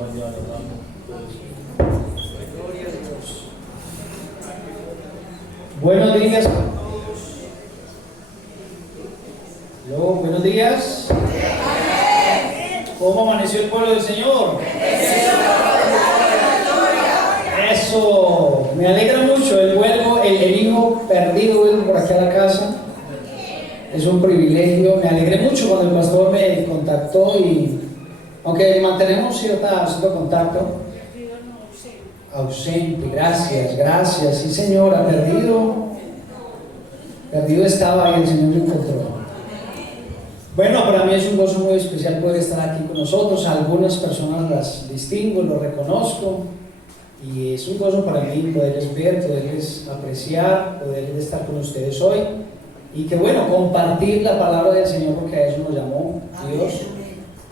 mañana. Buenos días. Hello, buenos días. ¿Cómo amaneció el pueblo del Señor? Eso, me alegra mucho. El hijo perdido vuelve por aquí a la casa. Es un privilegio. Me alegré mucho cuando el pastor me contactó y aunque mantenemos cierto contacto. Ausente, gracias. Sí, señora, perdido estaba y el Señor lo encontró. Bueno, para mí es un gozo muy especial poder estar aquí con nosotros. A algunas personas las distingo, los reconozco y es un gozo para mí poderles ver, poderles apreciar, poder estar con ustedes hoy y que bueno, compartir la palabra del Señor, porque a eso nos llamó Dios,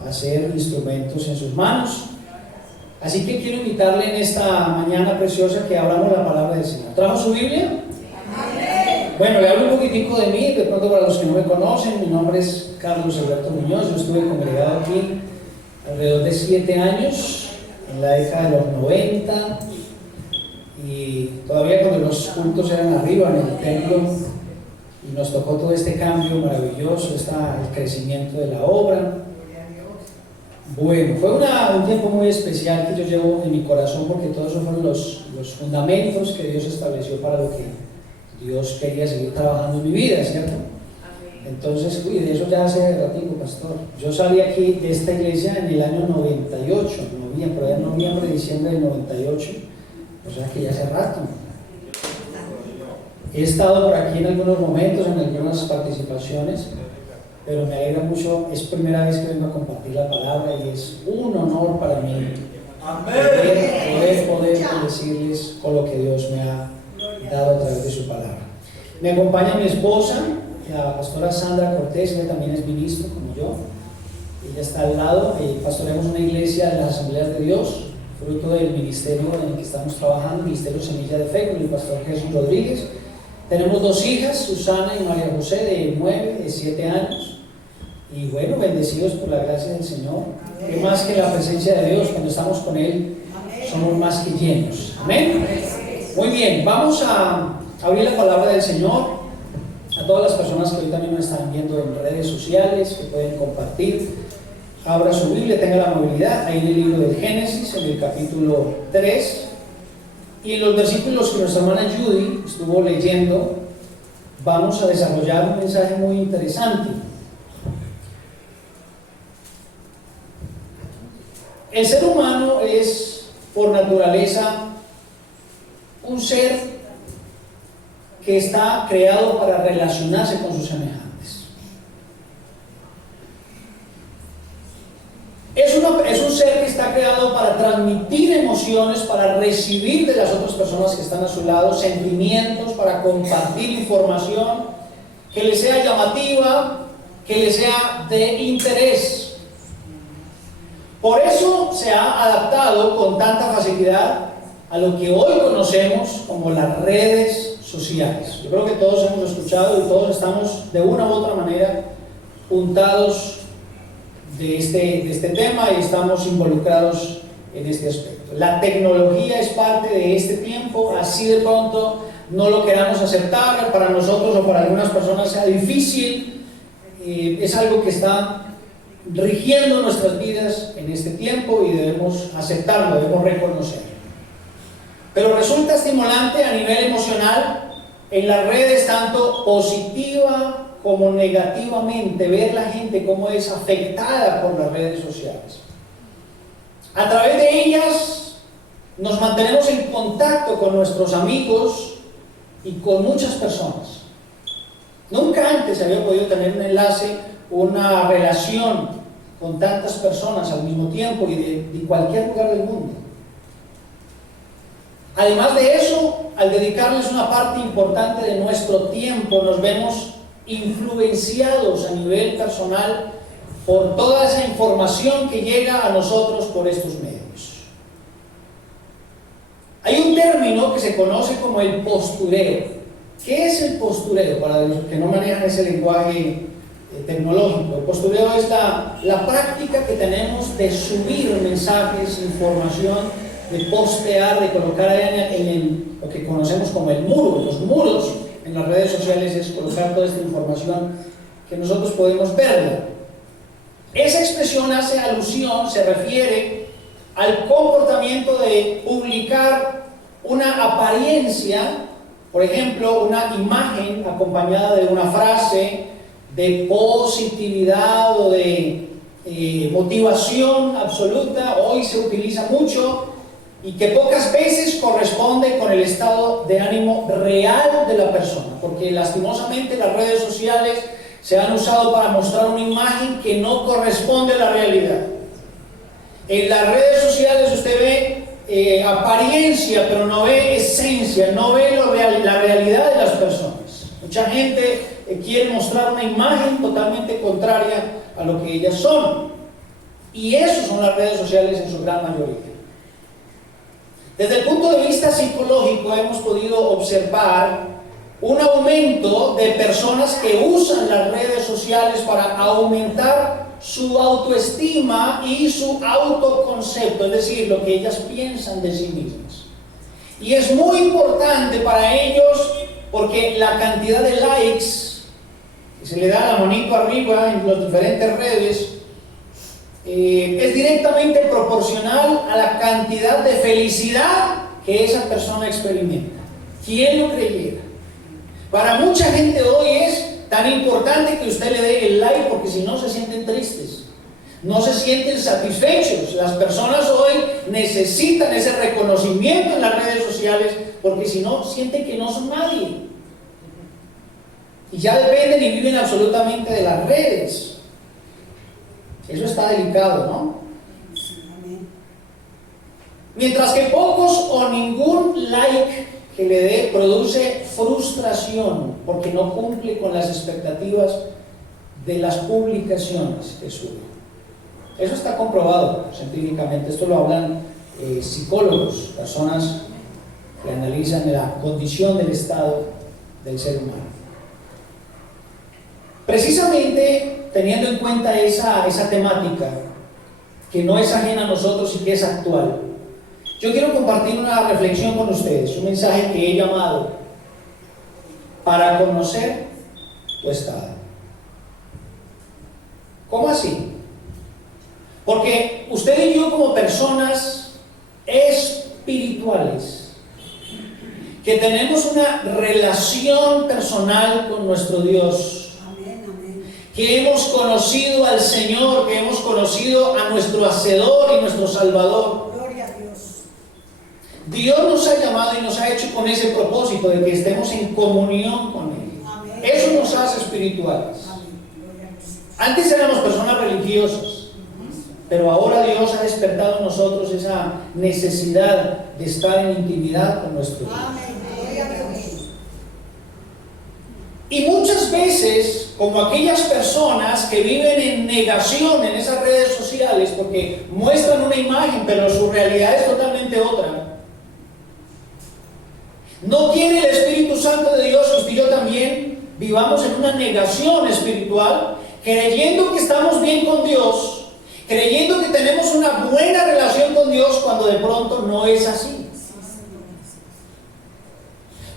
a ser instrumentos en sus manos. Así que quiero invitarle en esta mañana preciosa que abramos la palabra del Señor. ¿Trajo su Biblia? Bueno, le hablo un poquitico de mí, de pronto para los que no me conocen. Mi nombre es Carlos Alberto Muñoz. Yo estuve congregado aquí alrededor de 7 años, en la década de los 90, y todavía cuando los cultos eran arriba en el templo, y nos tocó todo este cambio maravilloso, el crecimiento de la obra. Bueno, fue un tiempo muy especial que yo llevo en mi corazón, porque todos esos fueron los fundamentos que Dios estableció para lo que Dios quería seguir trabajando en mi vida, ¿cierto? Entonces, de eso ya hace ratito, pastor. Yo salí aquí de esta iglesia en el año 98, noviembre, diciembre del 98, o sea que ya hace rato. He estado por aquí en algunos momentos, en algunas participaciones, pero me alegra mucho. Es primera vez que vengo a compartir la palabra y es un honor para mí poder decirles con lo que Dios me ha dado a través de su palabra. Me acompaña mi esposa, la pastora Sandra Cortés. Ella también es ministro como yo. Ella está al lado. Pastoreamos una iglesia de las Asambleas de Dios, fruto del ministerio en el que estamos trabajando, el Ministerio Semilla de Fe, con el pastor Jesús Rodríguez. Tenemos 2 hijas, Susana y María José, de 9, de 7 años. Y bueno, bendecidos por la gracia del Señor. Que más que la presencia de Dios, cuando estamos con Él, somos más que llenos. Amén. Muy bien, vamos a abrir la palabra del Señor. A todas las personas que hoy también nos están viendo en redes sociales, que pueden compartir, abra su Biblia, tenga la movilidad, ahí en el libro del Génesis, en el capítulo 3, y en los versículos que nuestra hermana Judy estuvo leyendo, vamos a desarrollar un mensaje muy interesante. El ser humano es, por naturaleza, un ser que está creado para relacionarse con sus semejantes. Es un ser que está creado para transmitir emociones, para recibir de las otras personas que están a su lado sentimientos, para compartir información que le sea llamativa, que le sea de interés. Por eso se ha adaptado con tanta facilidad a lo que hoy conocemos como las redes sociales. Yo creo que todos hemos escuchado y todos estamos de una u otra manera puntados de este tema y estamos involucrados en este aspecto. La tecnología es parte de este tiempo, así de pronto no lo queramos aceptar, para nosotros o para algunas personas sea difícil, es algo que está rigiendo nuestras vidas en este tiempo y debemos aceptarlo, debemos reconocerlo. Pero resulta estimulante a nivel emocional en las redes, tanto positiva como negativamente, ver la gente cómo es afectada por las redes sociales. A través de ellas nos mantenemos en contacto con nuestros amigos y con muchas personas. Nunca antes había podido tener un enlace, una relación con tantas personas al mismo tiempo y de cualquier lugar del mundo. Además de eso, al dedicarles una parte importante de nuestro tiempo, nos vemos influenciados a nivel personal por toda esa información que llega a nosotros por estos medios. Hay un término que se conoce como el postureo. ¿Qué es el postureo? Para los que no manejan ese lenguaje tecnológico. El postureo es la práctica que tenemos de subir mensajes, información, de postear, de colocar en lo que conocemos como el muro. Los muros en las redes sociales es colocar toda esta información que nosotros podemos verla. Esa expresión hace alusión, se refiere al comportamiento de publicar una apariencia, por ejemplo, una imagen acompañada de una frase de positividad o de motivación absoluta. Hoy se utiliza mucho y que pocas veces corresponde con el estado de ánimo real de la persona, porque lastimosamente las redes sociales se han usado para mostrar una imagen que no corresponde a la realidad. En las redes sociales usted ve apariencia, pero no ve esencia, no ve la realidad de las personas. Mucha gente quiere mostrar una imagen totalmente contraria a lo que ellas son. Y eso son las redes sociales en su gran mayoría. Desde el punto de vista psicológico hemos podido observar un aumento de personas que usan las redes sociales para aumentar su autoestima y su autoconcepto, es decir, lo que ellas piensan de sí mismas. Y es muy importante para ellos porque la cantidad de likes que se le da la manito arriba en las diferentes redes es directamente proporcional a la cantidad de felicidad que esa persona experimenta. ¿Quién lo creyera? Para mucha gente hoy es tan importante que usted le dé el like, porque si no se sienten tristes, no se sienten satisfechos. Las personas hoy necesitan ese reconocimiento en las redes sociales, porque si no sienten que no son nadie y ya dependen y viven absolutamente de las redes. Eso está delicado, ¿no? Mientras que pocos o ningún like que le dé produce frustración porque no cumple con las expectativas de las publicaciones que sube. Eso está comprobado científicamente. Esto lo hablan psicólogos, personas que analizan la condición del estado del ser humano. Precisamente teniendo en cuenta esa temática que no es ajena a nosotros y que es actual, yo quiero compartir una reflexión con ustedes, un mensaje que he llamado para conocer tu estado. ¿Cómo así? Porque usted y yo, como personas espirituales, que tenemos una relación personal con nuestro Dios, que hemos conocido al Señor, que hemos conocido a nuestro Hacedor y nuestro Salvador. Gloria a Dios. Dios nos ha llamado y nos ha hecho con ese propósito de que estemos en comunión con Él. Amén. Eso nos hace espirituales. Antes éramos personas religiosas, pero ahora Dios ha despertado en nosotros esa necesidad de estar en intimidad con nuestro Dios. Amén. Gloria a Dios. Y muchas veces, como aquellas personas que viven en negación en esas redes sociales porque muestran una imagen, pero su realidad es totalmente otra, no tiene el Espíritu Santo de Dios, que usted y yo también vivamos en una negación espiritual, creyendo que estamos bien con Dios, creyendo que tenemos una buena relación con Dios, cuando de pronto no es así.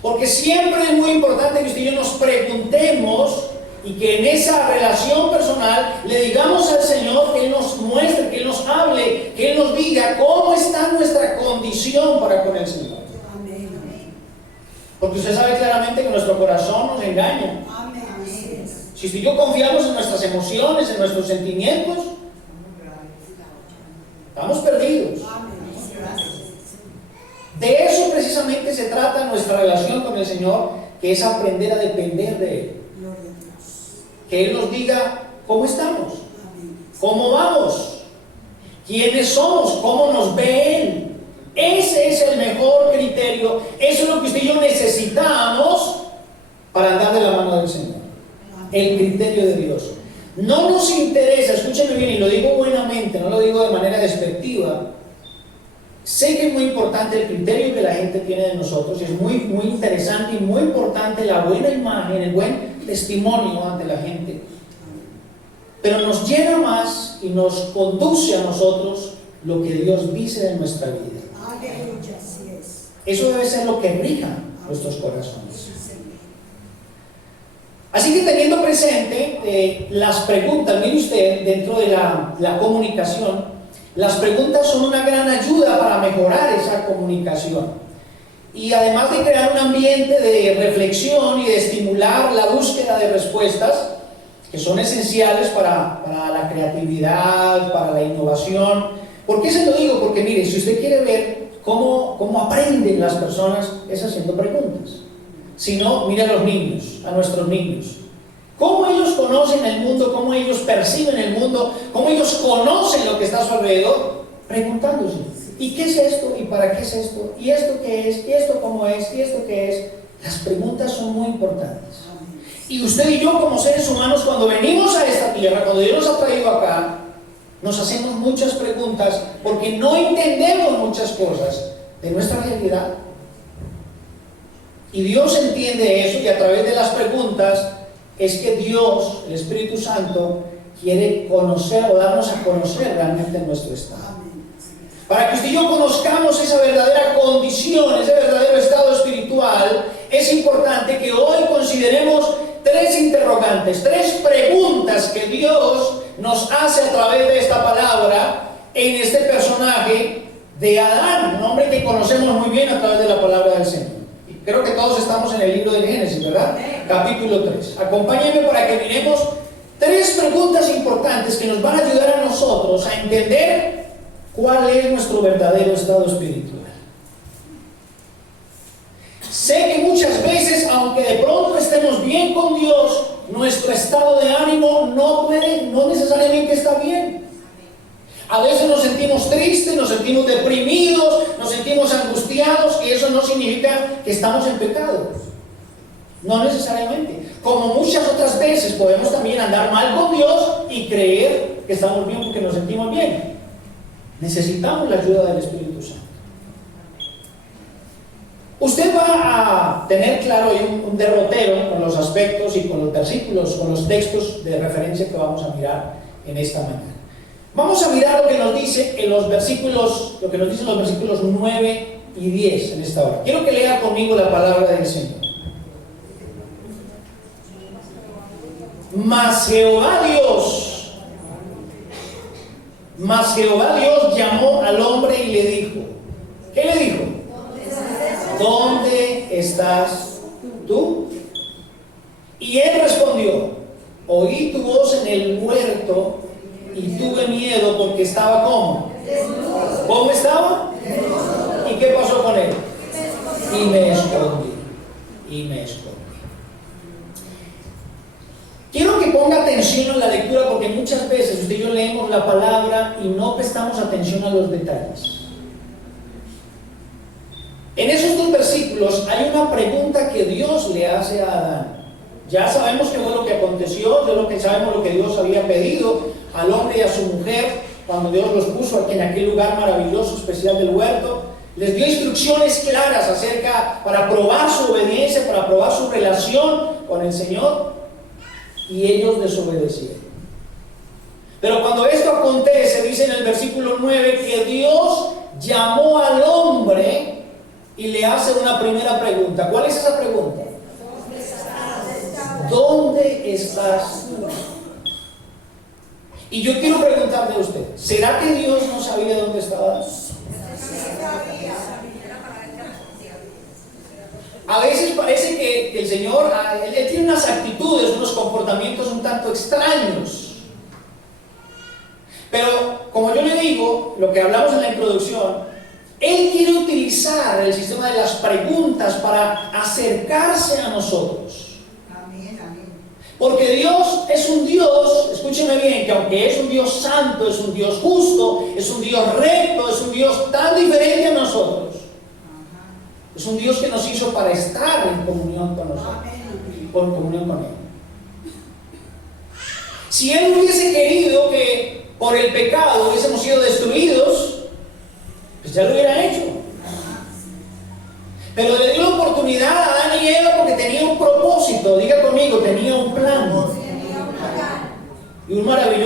Porque siempre es muy importante que usted y yo nos preguntemos y que en esa relación personal le digamos al Señor que Él nos muestre, que Él nos hable, que Él nos diga cómo está nuestra condición para con el Señor. Amén. Porque usted sabe claramente que nuestro corazón nos engaña. Amén. Así es. Si usted y yo confiamos en nuestras emociones, en nuestros sentimientos, estamos perdidos. Amén. Gracias. De eso precisamente se trata nuestra relación con el Señor, que es aprender a depender de Él. Gloria a Dios. Que Él nos diga cómo estamos, Amén. cómo vamos, quiénes somos, cómo nos ve Él. Ese es el mejor criterio. Eso es lo que usted y yo necesitamos para andar de la mano del Señor. El criterio de Dios. No nos interesa, escúcheme bien, y lo digo buenamente, no lo digo de manera despectiva. Sé que es muy importante el criterio que la gente tiene de nosotros, y es muy interesante y muy importante la buena imagen, el buen testimonio ante la gente. pero nos llena más y nos conduce a nosotros lo que Dios dice de nuestra vida. Aleluya, así es. Eso debe ser lo que rija nuestros corazones. Así que teniendo presente las preguntas, mire usted, dentro de la comunicación, las preguntas son una gran ayuda para mejorar esa comunicación. Y además de crear un ambiente de reflexión y de estimular la búsqueda de respuestas, que son esenciales para la creatividad, para la innovación. ¿Por qué se lo digo? Porque mire, si usted quiere ver cómo aprenden las personas, es haciendo preguntas. Si no, mire a los niños, a nuestros niños. Cómo ellos conocen el mundo, cómo ellos perciben el mundo, cómo ellos conocen lo que está a su alrededor, preguntándose. ¿Y qué es esto? ¿Y para qué es esto? ¿Y esto qué es? ¿Y esto cómo es? ¿Y esto qué es? Las preguntas son muy importantes. Y usted y yo como seres humanos, cuando venimos a esta tierra, cuando Dios nos ha traído acá, nos hacemos muchas preguntas porque no entendemos muchas cosas de nuestra realidad. Y Dios entiende eso, y a través de las preguntas es que Dios, el Espíritu Santo, quiere conocer o darnos a conocer realmente nuestro estado. Para que usted y yo conozcamos esa verdadera condición, ese verdadero estado espiritual, es importante que hoy consideremos tres interrogantes, tres preguntas que Dios nos hace a través de esta palabra en este personaje de Adán, un hombre que conocemos muy bien a través de la palabra del Señor. Creo que todos estamos en el libro de Génesis, ¿verdad? Capítulo 3. Acompáñenme para que miremos tres preguntas importantes que nos van a ayudar a nosotros a entender cuál es nuestro verdadero estado espiritual. Sé que muchas veces, aunque de pronto estemos bien con Dios, nuestro estado de ánimo no necesariamente está bien. A veces nos sentimos tristes, nos sentimos deprimidos, nos sentimos angustiados, y eso no significa que estamos en pecado. No necesariamente. Como muchas otras veces podemos también andar mal con Dios y creer que estamos bien porque nos sentimos bien. Necesitamos la ayuda del Espíritu Santo. Usted va a tener claro ahí un derrotero con los aspectos y con los versículos, con los textos de referencia que vamos a mirar en esta mañana. Vamos a mirar lo que nos dice en los versículos, lo que nos dicen los versículos 9 y 10 en esta hora. Quiero que lea conmigo la palabra del Señor. Mas Jehová Dios llamó al hombre y le dijo, ¿qué le dijo? ¿Dónde estás tú? Y él respondió, oí tu voz en el huerto y tuve miedo porque estaba ¿cómo? ¿Cómo estaba? ¿Y qué pasó con él? Y me escondí. Quiero que ponga atención a la lectura, porque muchas veces usted y yo leemos la palabra y no prestamos atención a los detalles. En esos dos versículos hay una pregunta que Dios le hace a Adán. Ya sabemos qué fue lo que aconteció, sabemos lo que Dios había pedido al hombre y a su mujer cuando Dios los puso aquí en aquel lugar maravilloso, especial del huerto. Les dio instrucciones claras para probar su obediencia, para probar su relación con el Señor, y ellos desobedecieron. Pero cuando esto acontece, dice en el versículo 9 que Dios llamó al hombre y le hace una primera pregunta. ¿Cuál es esa pregunta? ¿Dónde estás tú? Y yo quiero preguntarle a usted, ¿será que Dios no sabía dónde estaba? A veces parece que el Señor, él tiene unas actitudes, unos comportamientos un tanto extraños. Pero, como yo le digo, lo que hablamos en la introducción, Él quiere utilizar el sistema de las preguntas para acercarse a nosotros. Porque Dios es un Dios, escúcheme bien, que aunque es un Dios santo, es un Dios justo, es un Dios recto, es un Dios tan diferente a nosotros, es un Dios que nos hizo para estar en comunión con nosotros, en comunión con Él. Si Él hubiese querido que por el pecado hubiésemos sido destruidos, pues ya lo hubiera hecho. Pero le dio la oportunidad a Adán y Eva porque tenía un propósito. Diga conmigo, tenía un plan. Y un maravilloso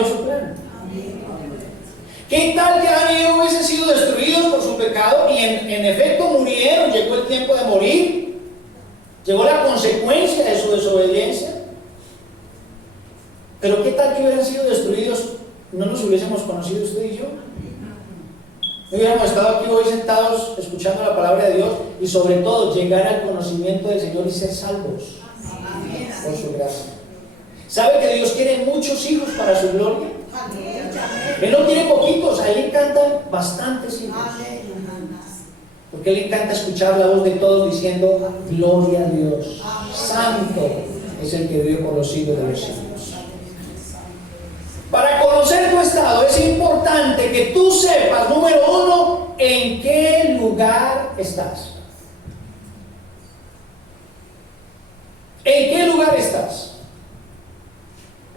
efecto murieron, llegó el tiempo de morir, llegó la consecuencia de su desobediencia. Pero ¿qué tal que hubieran sido destruidos? No nos hubiésemos conocido usted y yo. No hubiéramos estado aquí hoy sentados escuchando la palabra de Dios y sobre todo llegar al conocimiento del Señor y ser salvos por su gracia. ¿Sabe que Dios quiere muchos hijos para su gloria? Él no quiere poquitos, a Él le encantan bastantes hijos. Porque le encanta escuchar la voz de todos diciendo: gloria a Dios, santo es el que vive por los siglos de los siglos. Para conocer tu estado es importante que tú sepas, número uno, en qué lugar estás. ¿En qué lugar estás?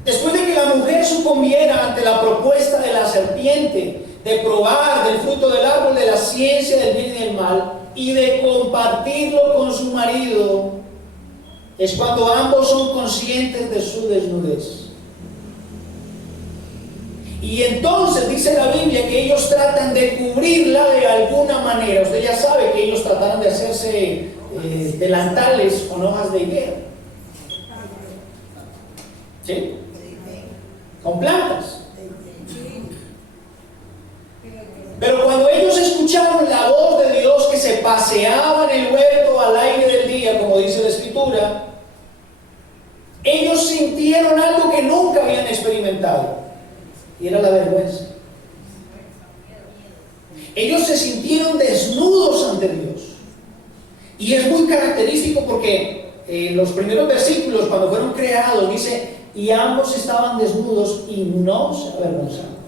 Después de que la mujer sucumbiera ante la propuesta de la serpiente de probar del fruto del árbol de la ciencia del bien y del mal y de compartirlo con su marido, es cuando ambos son conscientes de su desnudez. Y entonces dice la Biblia que ellos tratan de cubrirla de alguna manera. Usted ya sabe que ellos trataron de hacerse delantales con hojas de higuera, ¿sí? Con plantas. Pero cuando ellos escucharon la voz de Dios que se paseaba en el huerto al aire del día, como dice la Escritura, ellos sintieron algo que nunca habían experimentado, y era la vergüenza. Ellos se sintieron desnudos ante Dios. Y es muy característico porque los primeros versículos, cuando fueron creados, dice: y ambos estaban desnudos y no se avergonzaban.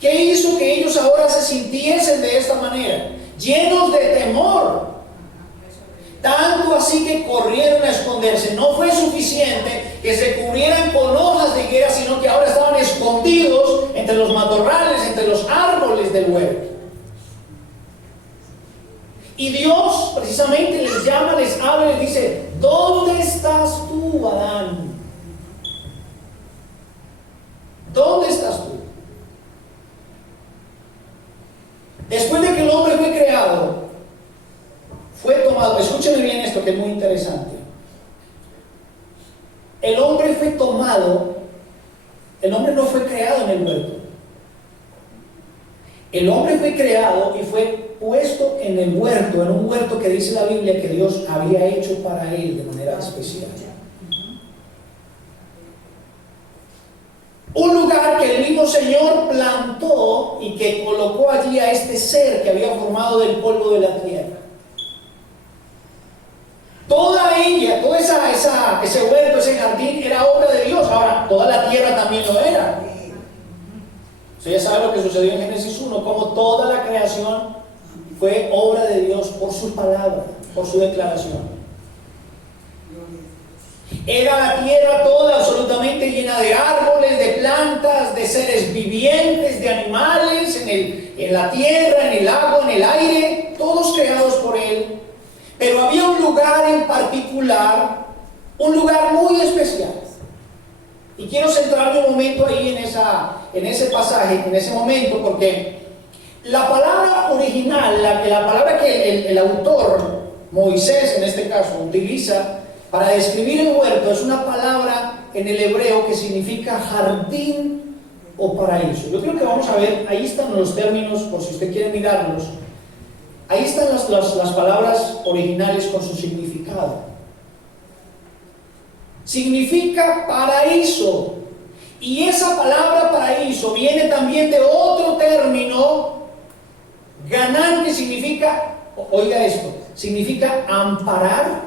¿Qué hizo que ellos ahora se sintiesen de esta manera? Llenos de temor. Tanto así que corrieron a esconderse. No fue suficiente que se cubrieran con hojas de higuera, sino que ahora estaban escondidos entre los matorrales, entre los árboles del huerto. Y Dios precisamente les llama, les habla, les dice: ¿dónde estás tú, Adán? ¿Dónde estás tú? Después de que el hombre fue creado, fue tomado. Escúcheme bien esto, que es muy interesante. El hombre fue tomado. El hombre no fue creado en el huerto. El hombre fue creado y fue puesto en el huerto, en un huerto que dice la Biblia que Dios había hecho para él de manera especial. Un lugar que el mismo Señor plantó y que colocó allí a este ser que había formado del polvo de la tierra. Toda ella, ese huerto, ese jardín era obra de Dios. Ahora, toda la tierra también lo era. Usted ya sabe lo que sucedió en Génesis 1, como toda la creación fue obra de Dios por su palabra, por su declaración. Era la tierra toda absolutamente llena de árboles, de plantas, de seres vivientes, de animales, en la tierra, en el agua, en el aire, todos creados por Él. Pero había un lugar en particular, un lugar muy especial. Y quiero centrarme un momento ahí en ese pasaje, en ese momento, porque la palabra original, la palabra que el autor, Moisés en este caso, utiliza para describir el huerto, es una palabra en el hebreo que significa jardín o paraíso. Yo creo que vamos a ver, ahí están los términos, por si usted quiere mirarlos. Ahí están las palabras originales con su significado. Significa paraíso. Y esa palabra paraíso viene también de otro término, ganar, que significa, oiga esto, significa amparar,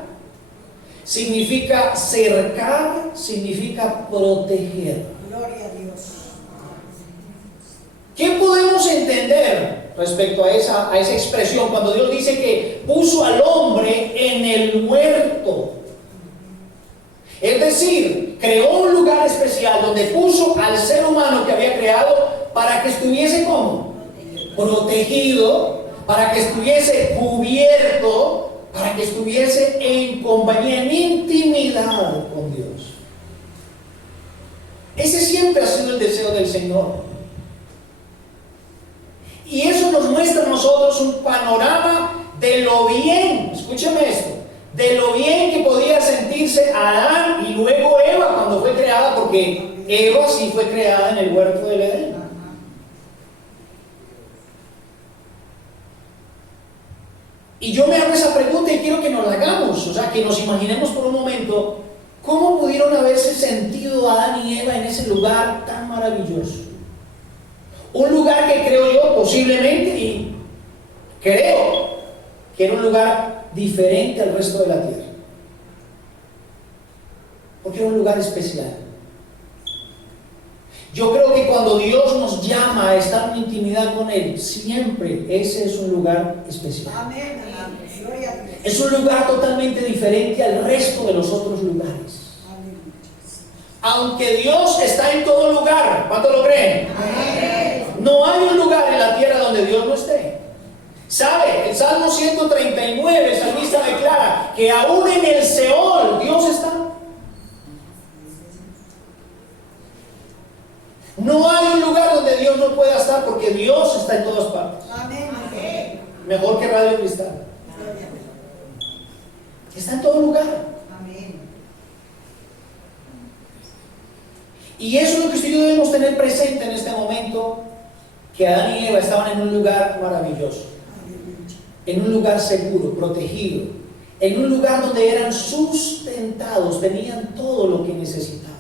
significa cercar, significa proteger. Gloria a Dios. ¿Qué podemos entender respecto a esa expresión cuando Dios dice que puso al hombre en el huerto? Es decir, creó un lugar especial donde puso al ser humano que había creado para que estuviese ¿cómo? Protegido, para que estuviese cubierto, para que estuviese en compañía, en intimidad con Dios. Ese siempre ha sido el deseo del Señor. Y eso nos muestra a nosotros un panorama de lo bien, escúcheme esto, de lo bien que podía sentirse Adán y luego Eva cuando fue creada, porque Eva sí fue creada en el huerto del Edén. Y yo me hago esa pregunta y quiero que nos la hagamos, o sea, que nos imaginemos por un momento cómo pudieron haberse sentido Adán y Eva en ese lugar tan maravilloso. Un lugar que creo yo posiblemente, y creo que era un lugar diferente al resto de la tierra, porque era un lugar especial. Yo creo que cuando Dios nos llama a estar en intimidad con Él, siempre ese es un lugar especial. Amén. Gloria a Dios. Es un lugar totalmente diferente al resto de los otros lugares. Amén. Aunque Dios está en todo lugar, ¿cuánto lo creen? Amén. No hay un lugar en la tierra donde Dios no esté. ¿Sabe? El Salmo 139, el salmista declara que aún en el Seol Dios está. No hay un lugar donde Dios no pueda estar, porque Dios está en todas partes. Amén. Mejor que Radio Cristal. Está en todo lugar. Amén. Y eso es lo que usted y yo debemos tener presente en este momento, que Adán y Eva estaban en un lugar maravilloso, en un lugar seguro, protegido, en un lugar donde eran sustentados, tenían todo lo que necesitaban.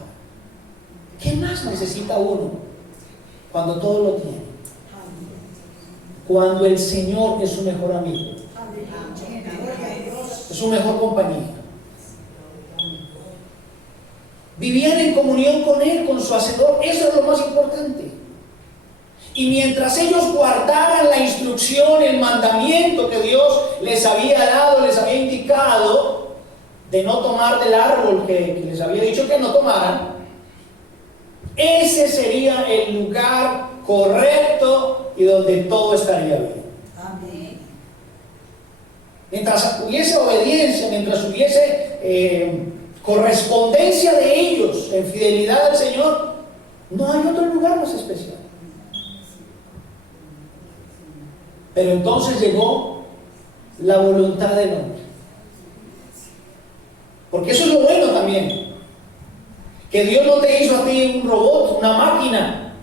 ¿Qué más necesita uno cuando todo lo tiene? Cuando el Señor es su mejor amigo, es su mejor compañía. Vivían en comunión con Él, con su Hacedor. Eso es lo más importante. Y mientras ellos guardaran la instrucción, el mandamiento que Dios les había dado, les había indicado, de no tomar del árbol que les había dicho que no tomaran, ese sería el lugar correcto y donde todo estaría bien. Amén. Mientras hubiese obediencia, mientras hubiese correspondencia de ellos en fidelidad al Señor, no hay otro lugar más especial. Pero entonces llegó la voluntad del hombre. Porque eso es lo bueno también. Que Dios no te hizo a ti un robot, una máquina,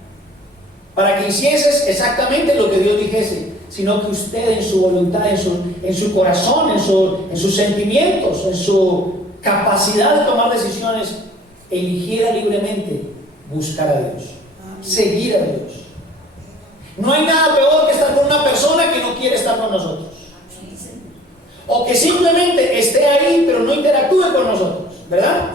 para que hicieses exactamente lo que Dios dijese, sino que usted en su voluntad, en su corazón, en sus sentimientos, en su capacidad de tomar decisiones, eligiera libremente buscar a Dios, seguir a Dios. No hay nada peor que estar con una persona que no quiere estar con nosotros, o que simplemente esté ahí pero no interactúe con nosotros, ¿verdad?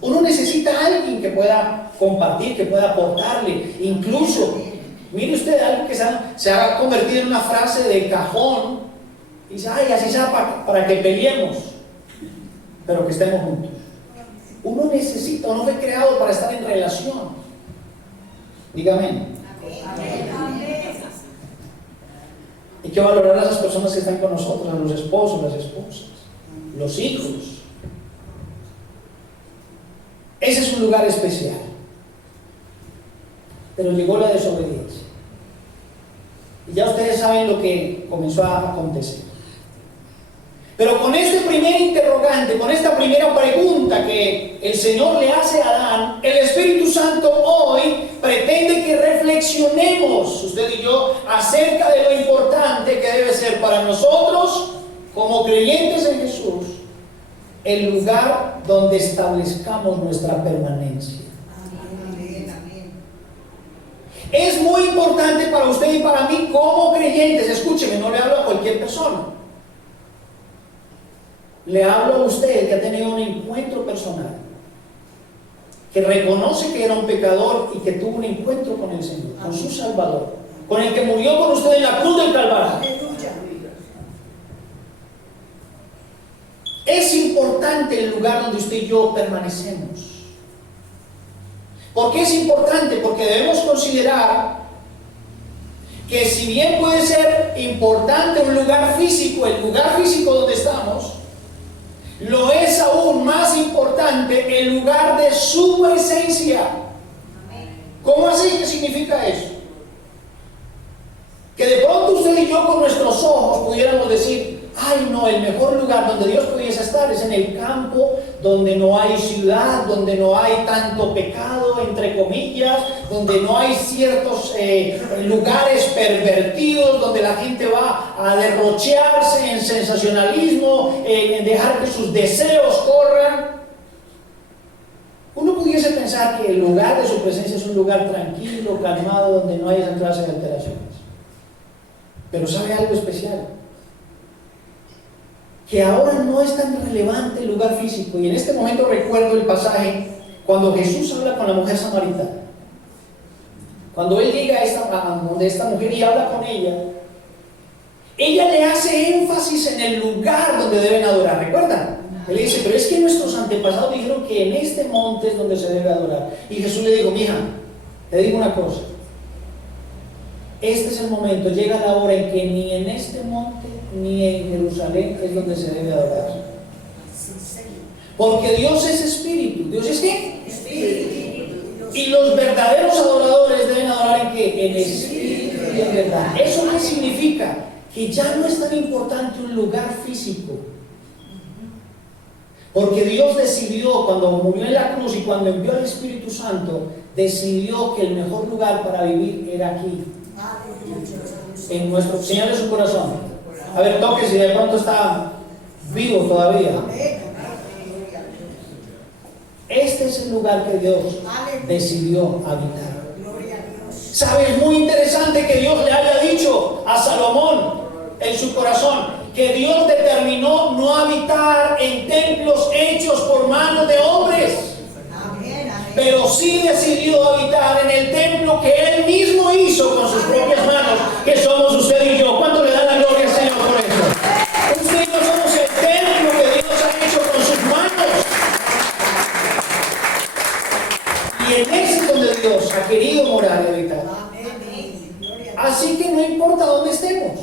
Uno necesita a alguien que pueda compartir, que pueda aportarle. Incluso, mire usted, algo que se ha convertido en una frase de cajón. Y dice, ay, así sea para que peleemos, pero que estemos juntos. Uno necesita, uno fue creado para estar en relación. Dígame. Hay que valorar a esas personas que están con nosotros, a los esposos, las esposas, los hijos. Ese es un lugar especial. Pero llegó la desobediencia. Y ya ustedes saben lo que comenzó a acontecer. Pero con este primer interrogante, con esta primera pregunta que el Señor le hace a Adán, el Espíritu Santo hoy pretende que reflexionemos, usted y yo, acerca de lo importante que debe ser para nosotros, como creyentes en Jesús, el lugar donde establezcamos nuestra permanencia. Es muy importante para usted y para mí como creyentes. Escúcheme, no le hablo a cualquier persona. Le hablo a usted que ha tenido un encuentro personal, que reconoce que era un pecador y que tuvo un encuentro con el Señor, con su Salvador, con el que murió por usted en la cruz del Calvario. Aleluya. Es importante el lugar donde usted y yo permanecemos. ¿Por qué es importante? Porque debemos considerar que si bien puede ser importante un lugar físico, el lugar físico donde estamos, lo es aún más importante el lugar de su presencia. ¿Cómo así? ¿Qué significa eso? Que de pronto usted y yo con nuestros ojos pudiéramos decir, ay no, el mejor lugar donde Dios pudiese estar es en el campo, donde no hay ciudad, donde no hay tanto pecado, entre comillas, donde no hay ciertos lugares pervertidos, donde la gente va a derrochearse en sensacionalismo, en dejar que sus deseos corran. Uno pudiese pensar que el lugar de su presencia es un lugar tranquilo, calmado, donde no hay esa clase de alteraciones. Pero ¿sabe algo especial? Que ahora no es tan relevante el lugar físico. Y en este momento recuerdo el pasaje cuando Jesús habla con la mujer samaritana. Cuando Él llega a donde esta mujer y habla con ella le hace énfasis en el lugar donde deben adorar. ¿Recuerdan? Él le dice, pero es que nuestros antepasados dijeron que en este monte es donde se debe adorar. Y Jesús le dijo, mija, te digo una cosa. Este es el momento, llega la hora en que ni en este monte ni en Jerusalén es donde se debe adorar. Porque Dios es espíritu. ¿Dios es qué? Espíritu. Y los verdaderos adoradores deben adorar en qué? En espíritu y en verdad. ¿Eso qué significa? Que ya no es tan importante un lugar físico. Porque Dios decidió, cuando murió en la cruz y cuando envió al Espíritu Santo, decidió que el mejor lugar para vivir era aquí. En nuestro, señale su corazón. A ver, toque si de pronto está vivo todavía. Este es el lugar que Dios decidió habitar. ¿Sabe? Es muy interesante que Dios le haya dicho a Salomón en su corazón que Dios determinó no habitar en templos hechos por manos de hombres. Pero sí decidió habitar en el templo que Él mismo hizo con sus propias manos, que somos usted y yo. ¿Cuánto le da la gloria al Señor por eso? Usted y yo somos el templo que Dios ha hecho con sus manos. Y en ese es donde Dios ha querido morar y habitar. Así que no importa dónde estemos.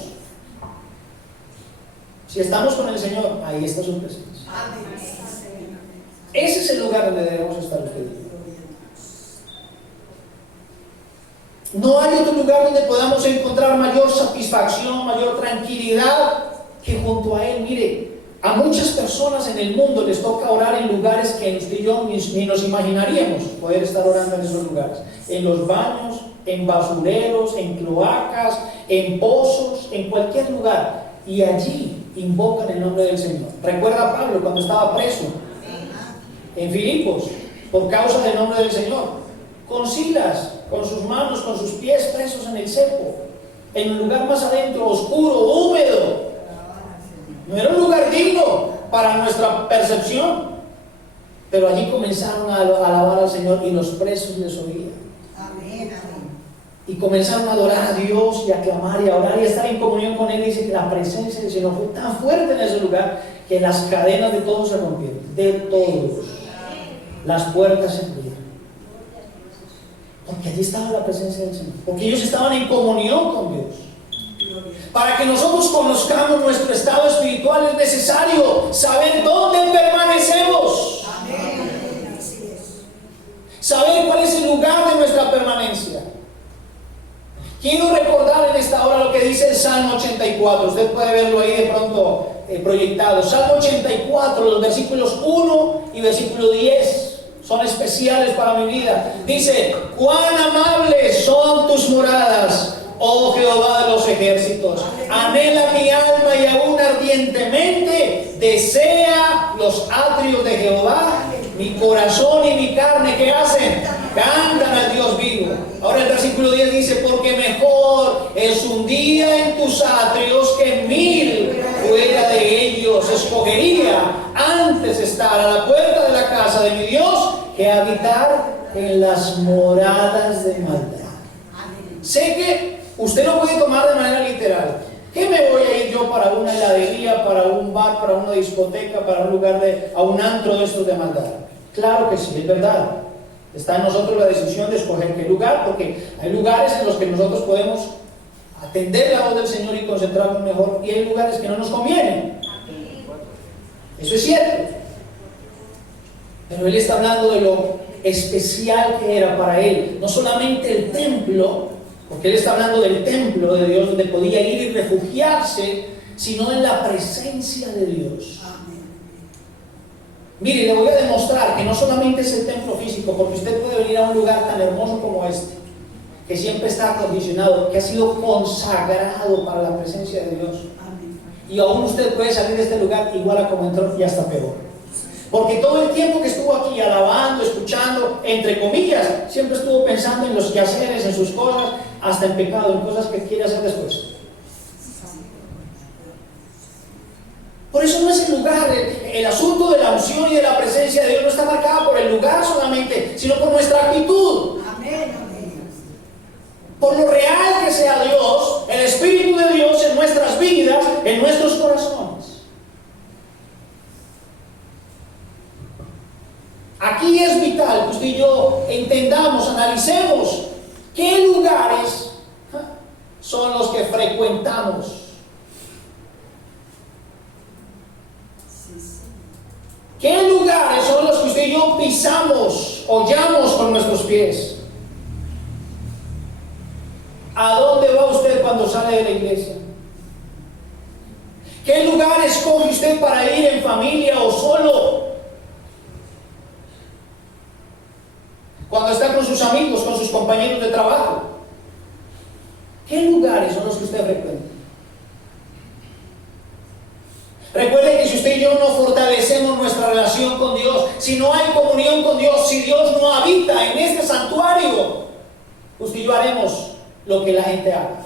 Si estamos con el Señor, ahí está su presencia. Ese es el lugar donde debemos estar usted y yo. No hay otro lugar donde podamos encontrar mayor satisfacción, mayor tranquilidad que junto a Él. Mire, a muchas personas en el mundo les toca orar en lugares que usted y yo ni nos imaginaríamos poder estar orando en esos lugares. En los baños, en basureros, en cloacas, en pozos, en cualquier lugar. Y allí invocan el nombre del Señor. Recuerda a Pablo cuando estaba preso en Filipos por causa del nombre del Señor. Con Silas, con sus manos, con sus pies presos en el cepo, en un lugar más adentro, oscuro, húmedo. No era un lugar digno para nuestra percepción, pero allí comenzaron a alabar al Señor y los presos les oían. Y comenzaron a adorar a Dios y a clamar y a orar y a estar en comunión con Él. Y dice que la presencia del Señor fue tan fuerte en ese lugar que las cadenas de todos se rompieron, de todos. Las puertas se abrieron. Porque allí estaba la presencia del Señor. Porque ellos estaban en comunión con Dios. Para que nosotros conozcamos nuestro estado espiritual es necesario saber dónde permanecemos. Saber cuál es el lugar de nuestra permanencia. Quiero recordar en esta hora lo que dice el Salmo 84. Usted puede verlo ahí de pronto proyectado. Salmo 84, los versículos 1 y versículo 10. Son especiales para mi vida. Dice, cuán amables son tus moradas, oh Jehová de los ejércitos. Anhela mi alma y aún ardientemente desea los atrios de Jehová. Mi corazón y mi carne, ¿qué hacen? Cantan al Dios vivo. Ahora el versículo 10 dice, porque mejor es un día en tus atrios que 1000 fuera de ellos. Escogería antes estar a la puerta de la casa de mi Dios que habitar en las moradas de maldad. Sé que usted lo puede tomar de manera literal. ¿Qué me voy a ir yo para una heladería, para un bar, para una discoteca, para un lugar a un antro de estos de maldad? Claro que sí, es verdad. Está en nosotros la decisión de escoger qué lugar, porque hay lugares en los que nosotros podemos atender la voz del Señor y concentrarnos mejor, y hay lugares que no nos convienen. Eso es cierto. Pero Él está hablando de lo especial que era para Él, no solamente el templo, Porque él está hablando del templo de Dios, donde podía ir y refugiarse, sino en la presencia de Dios. Mire, le voy a demostrar que no solamente es el templo físico, porque usted puede venir a un lugar tan hermoso como este, que siempre está acondicionado, que ha sido consagrado para la presencia de Dios. Y aún usted puede salir de este lugar igual a como entró y hasta peor. Porque todo el tiempo que estuvo aquí alabando, escuchando, entre comillas, siempre estuvo pensando en los quehaceres, en sus cosas, hasta en pecado, en cosas que quiere hacer después. Por eso no es el lugar, el asunto de la unción y de la presencia de Dios no está marcada por el lugar solamente, sino por nuestra actitud. Por lo real que sea Dios, el Espíritu de Dios en nuestras vidas, en nuestros corazones. Aquí es vital que usted y yo entendamos, analicemos qué lugares son los que frecuentamos. ¿Qué lugares son los que usted y yo pisamos, hollamos con nuestros pies? ¿A dónde va usted cuando sale de la iglesia? ¿Qué lugar escoge usted para ir en familia o solo? Cuando está con sus amigos, con sus compañeros de trabajo. ¿Qué lugares son los que usted frecuenta? Recuerde que si usted y yo no fortalecemos nuestra relación con Dios, si no hay comunión con Dios, si Dios no habita en este santuario, usted y yo haremos lo que la gente haga.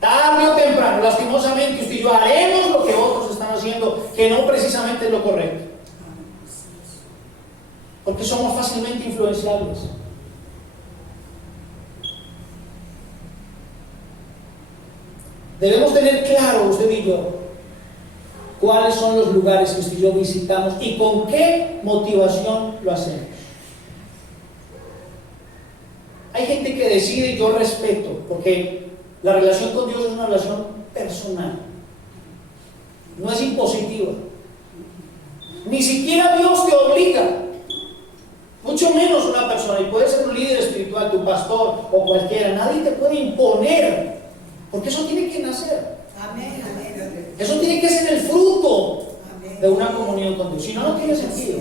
Tarde o temprano, lastimosamente, usted y yo haremos lo que otros están haciendo, que no precisamente es lo correcto. Porque somos fácilmente influenciables. Debemos tener claro, usted y yo, cuáles son los lugares que usted y yo visitamos y con qué motivación lo hacemos. Hay gente que decide y yo respeto, porque la relación con Dios es una relación personal, no es impositiva. Ni siquiera Dios te obliga, mucho menos una persona, y puede ser un líder espiritual, tu pastor o cualquiera, nadie te puede imponer, porque eso tiene que nacer. Amén, amén. Eso tiene que ser el fruto de una comunión con Dios, si no, no tiene sentido.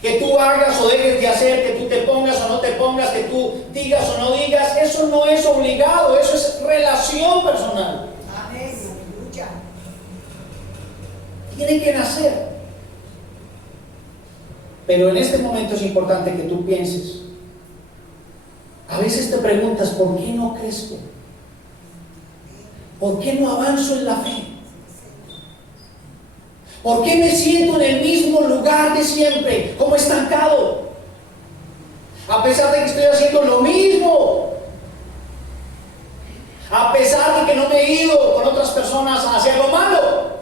Que tú hagas o dejes de hacer, que tú te pongas o no te pongas, que tú digas o no digas, eso no es obligado, eso es relación personal. Amén, aleluya. Tiene que nacer. Pero en este momento es importante que tú pienses. A veces te preguntas, ¿por qué no crezco? ¿Por qué no avanzo en la fe? ¿Por qué me siento en el mismo lugar de siempre, como estancado? A pesar de que estoy haciendo lo mismo, a pesar de que no me he ido con otras personas a hacer lo malo.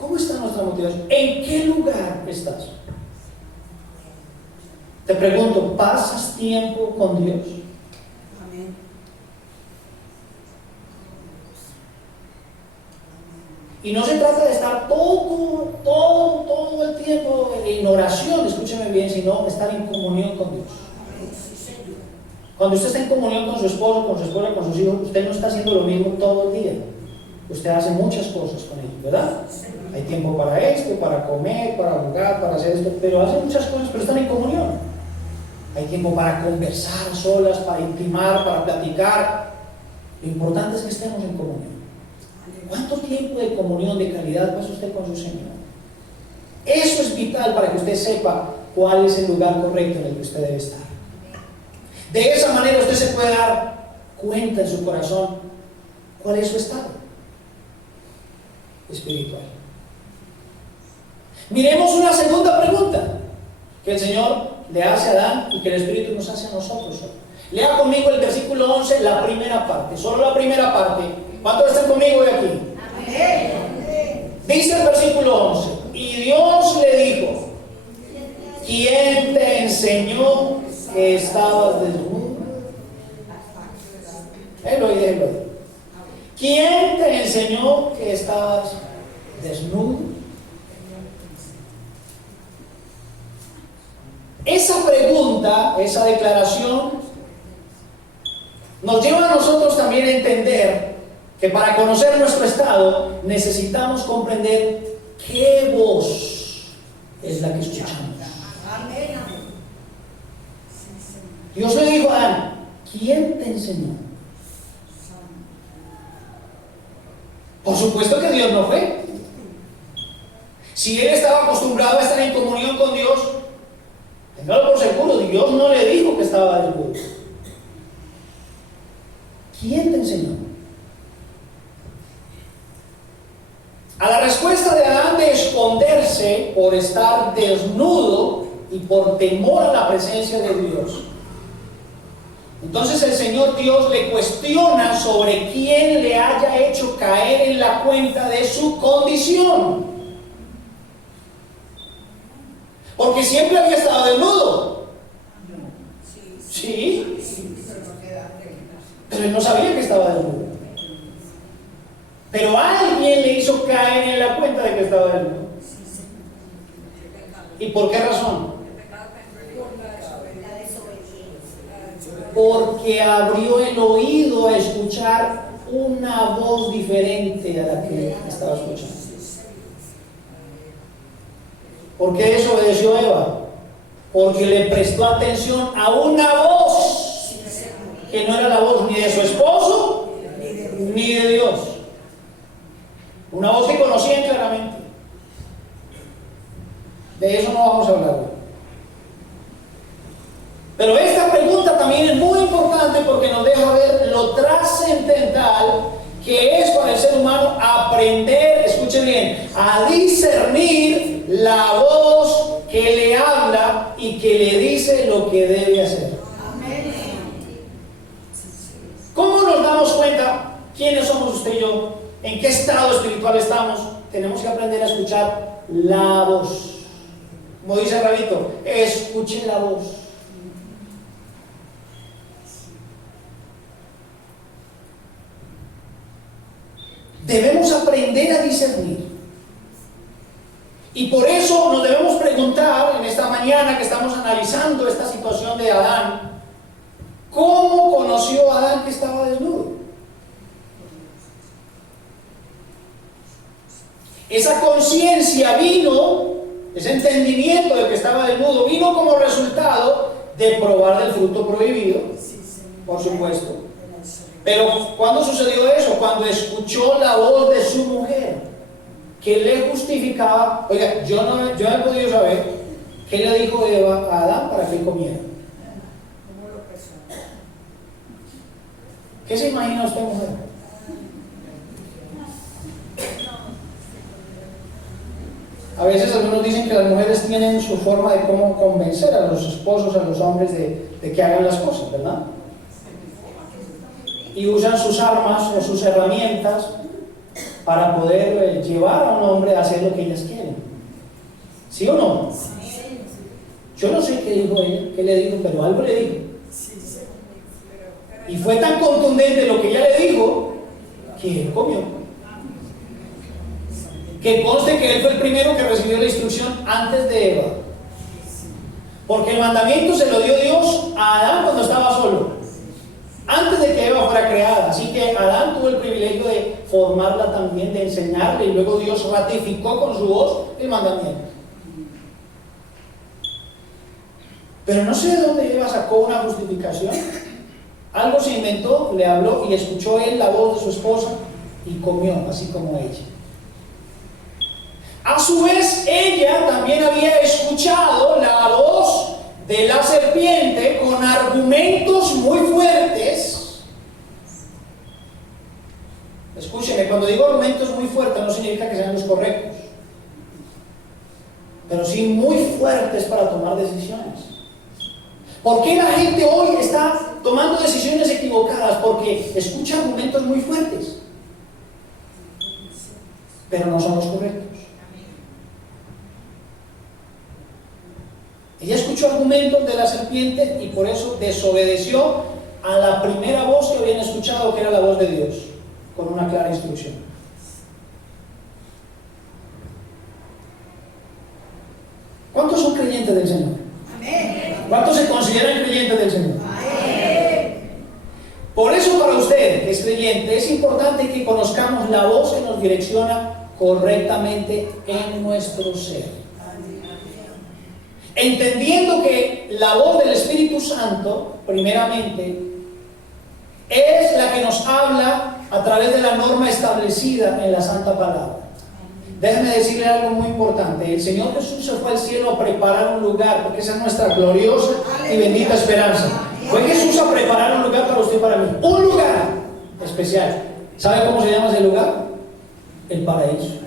¿Cómo está nuestra motivación? ¿En qué lugar estás? Te pregunto, ¿pasas tiempo con Dios? Amén. Y no se trata de estar todo el tiempo en oración, escúcheme bien, sino estar en comunión con Dios. Cuando usted está en comunión con su esposo, con su esposa, con sus hijos, usted no está haciendo lo mismo todo el día. Usted hace muchas cosas con ellos, ¿verdad? Hay tiempo para esto, para comer, para jugar, para hacer esto, pero hace muchas cosas, pero están en comunión. Hay tiempo para conversar solas, para intimar, para platicar. Lo importante es que estemos en comunión. ¿Cuánto tiempo de comunión de calidad pasa usted con su Señor? Eso es vital para que usted sepa cuál es el lugar correcto en el que usted debe estar. De esa manera usted se puede dar cuenta en su corazón cuál es su estado espiritual. Miremos una segunda pregunta que el Señor le hace a Adán y que el Espíritu nos hace a nosotros. Lea conmigo el versículo 11, la primera parte, solo la primera parte. ¿Cuántos están conmigo hoy aquí? Amén. Dice el versículo 11, y Dios le dijo, ¿quién te enseñó que estabas desnudo? Déjelo. ¿Quién te enseñó que estabas desnudo? Es pregunta, esa declaración, nos lleva a nosotros también a entender que para conocer nuestro estado necesitamos comprender qué voz es la que escuchamos. Amén. Dios le dijo a Adán, ¿quién te enseñó? Por supuesto que Dios no fue. Si él estaba acostumbrado a estar en comunión con Dios, téngalo por seguro, Dios no le dijo que estaba desnudo. ¿Quién te enseñó? A la respuesta de Adán de esconderse por estar desnudo y por temor a la presencia de Dios, entonces el Señor Dios le cuestiona sobre quién le haya hecho caer en la cuenta de su condición. Porque siempre había estado desnudo. Sí, pero él no sabía que estaba desnudo. Pero alguien le hizo caer en la cuenta de que estaba desnudo. ¿Y por qué razón? Porque abrió el oído a escuchar una voz diferente a la que estaba escuchando. ¿Por qué desobedeció Eva? Porque le prestó atención a una voz que no era la voz ni de su esposo ni de Dios. Una voz que conocían claramente. De eso no vamos a hablar hoy. Pero esta pregunta también es muy importante porque nos deja ver lo trascendental que es para el ser humano aprender, escuche bien, a discernir la voz que le habla y que le dice lo que debe hacer. Amén. ¿Cómo nos damos cuenta quiénes somos usted y yo? ¿En qué estado espiritual estamos? Tenemos que aprender a escuchar la voz. Como dice Rabito, escuche la voz. Debemos aprender a discernir. Y por eso nos debemos preguntar en esta mañana que estamos analizando esta situación de Adán, ¿cómo conoció Adán que estaba desnudo? Esa conciencia vino, ese entendimiento de que estaba desnudo, vino como resultado de probar del fruto prohibido, por supuesto. Pero ¿cuándo sucedió eso? Cuando escuchó la voz de su mujer, que le justificaba. Oiga, yo no he podido saber qué le dijo Eva a Adán para que él comiera. ¿Qué se imagina usted, mujer? A veces algunos dicen que las mujeres tienen su forma de cómo convencer a los esposos, a los hombres de que hagan las cosas, ¿verdad? Y usan sus armas o sus herramientas para poder llevar a un hombre a hacer lo que ellas quieren. ¿Sí o no? Yo no sé qué dijo ella, qué le dijo, pero algo le dijo. Y fue tan contundente lo que ella le dijo que él comió. Que conste que él fue el primero que recibió la instrucción antes de Eva. Porque el mandamiento se lo dio Dios a Adán cuando estaba solo, antes de que Eva fuera creada. Así que Adán tuvo el privilegio de formarla también, de enseñarle, y luego Dios ratificó con su voz el mandamiento. Pero no sé de dónde Eva sacó una justificación. Algo se inventó, le habló y escuchó él la voz de su esposa y comió, así como ella. A su vez, ella también había escuchado la voz de la serpiente con argumentos muy fuertes. Escúcheme, cuando digo argumentos muy fuertes no significa que sean los correctos, pero sí muy fuertes para tomar decisiones. ¿Por qué la gente hoy está tomando decisiones equivocadas? Porque escucha argumentos muy fuertes, pero no son los correctos. Ella escuchó argumentos de la serpiente y por eso desobedeció a la primera voz que habían escuchado, que era la voz de Dios, con una clara instrucción. ¿Cuántos son creyentes del Señor? Amén. ¿Cuántos se consideran líder que es creyente, es importante que conozcamos la voz que nos direcciona correctamente en nuestro ser. Entendiendo que la voz del Espíritu Santo, primeramente, es la que nos habla a través de la norma establecida en la Santa Palabra. Déjeme decirle algo muy importante. El Señor Jesús se fue al cielo a preparar un lugar, porque esa es nuestra gloriosa y bendita esperanza. Fue Jesús a preparar un lugar para usted y para mí. Un lugar especial. ¿Sabe cómo se llama ese lugar? El paraíso.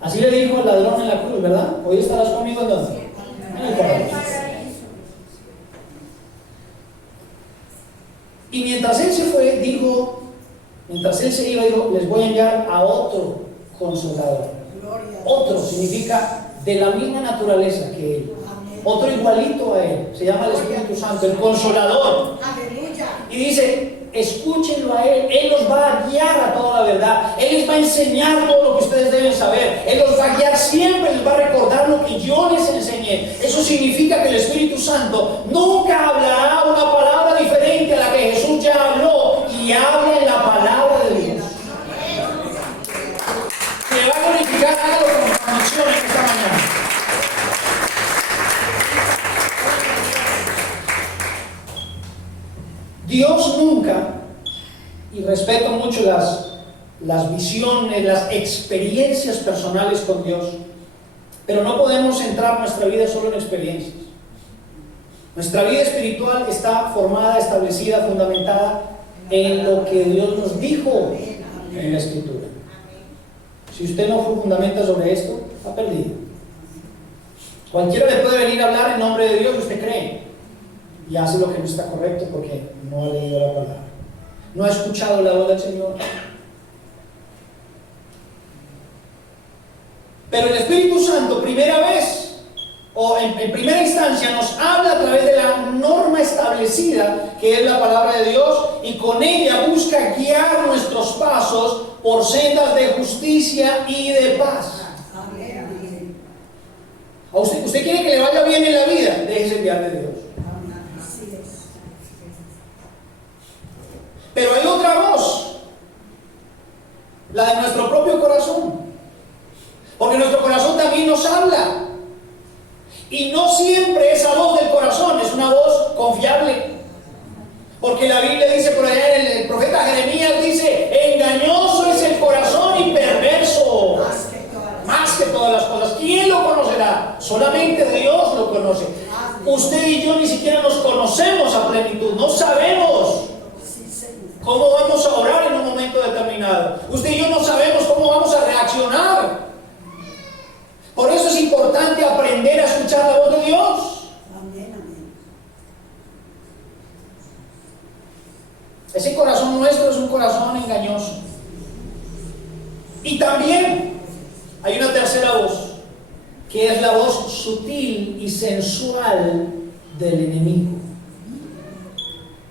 Así le dijo el ladrón en la cruz, ¿verdad? Hoy estarás conmigo en dónde? En el paraíso. Y mientras él se fue, dijo, mientras él se iba, dijo, les voy a enviar a otro consolador. Otro significa de la misma naturaleza que él. Otro igualito a él. Se llama el Espíritu Santo, el Consolador. Y dice, escúchenlo a él. Él los va a guiar a toda la verdad. Él les va a enseñar todo lo que ustedes deben saber. Él los va a guiar siempre. Les va a recordar lo que yo les enseñé. Eso significa que el Espíritu Santo nunca hablará una palabra diferente a la que Jesús ya habló. Y habla en la palabra de Dios. Se va a glorificar algo con convicción en esta mañana. Dios nunca, y respeto mucho las visiones, las experiencias personales con Dios, pero no podemos centrar nuestra vida solo en experiencias. Nuestra vida espiritual está formada, establecida, fundamentada en lo que Dios nos dijo en la Escritura. Si usted no fundamenta sobre esto, está perdido. Cualquiera le puede venir a hablar en nombre de Dios y usted cree y hace lo que no está correcto porque no ha leído la palabra, no ha escuchado la voz del Señor. Pero el Espíritu Santo, primera vez o en primera instancia, nos habla a través de la norma establecida que es la palabra de Dios, y con ella busca guiar nuestros pasos por sendas de justicia y de paz. ¿A usted quiere que le vaya bien en la vida? Déjese guiar de Dios. Pero hay otra voz, la de nuestro propio corazón, porque nuestro corazón también nos habla, y no siempre esa voz del corazón es una voz confiable, porque la Biblia dice por allá, el profeta Jeremías dice, engañoso es el corazón y perverso, más que todas las cosas. ¿Quién lo conocerá? Solamente Dios lo conoce. Usted y yo ni siquiera nos conocemos a plenitud, no sabemos cómo vamos a orar en un momento determinado. Usted y yo no sabemos cómo vamos a reaccionar. Por eso es importante aprender a escuchar la voz de Dios. Ese corazón nuestro es un corazón engañoso. Y también hay una tercera voz, que es la voz sutil y sensual del enemigo.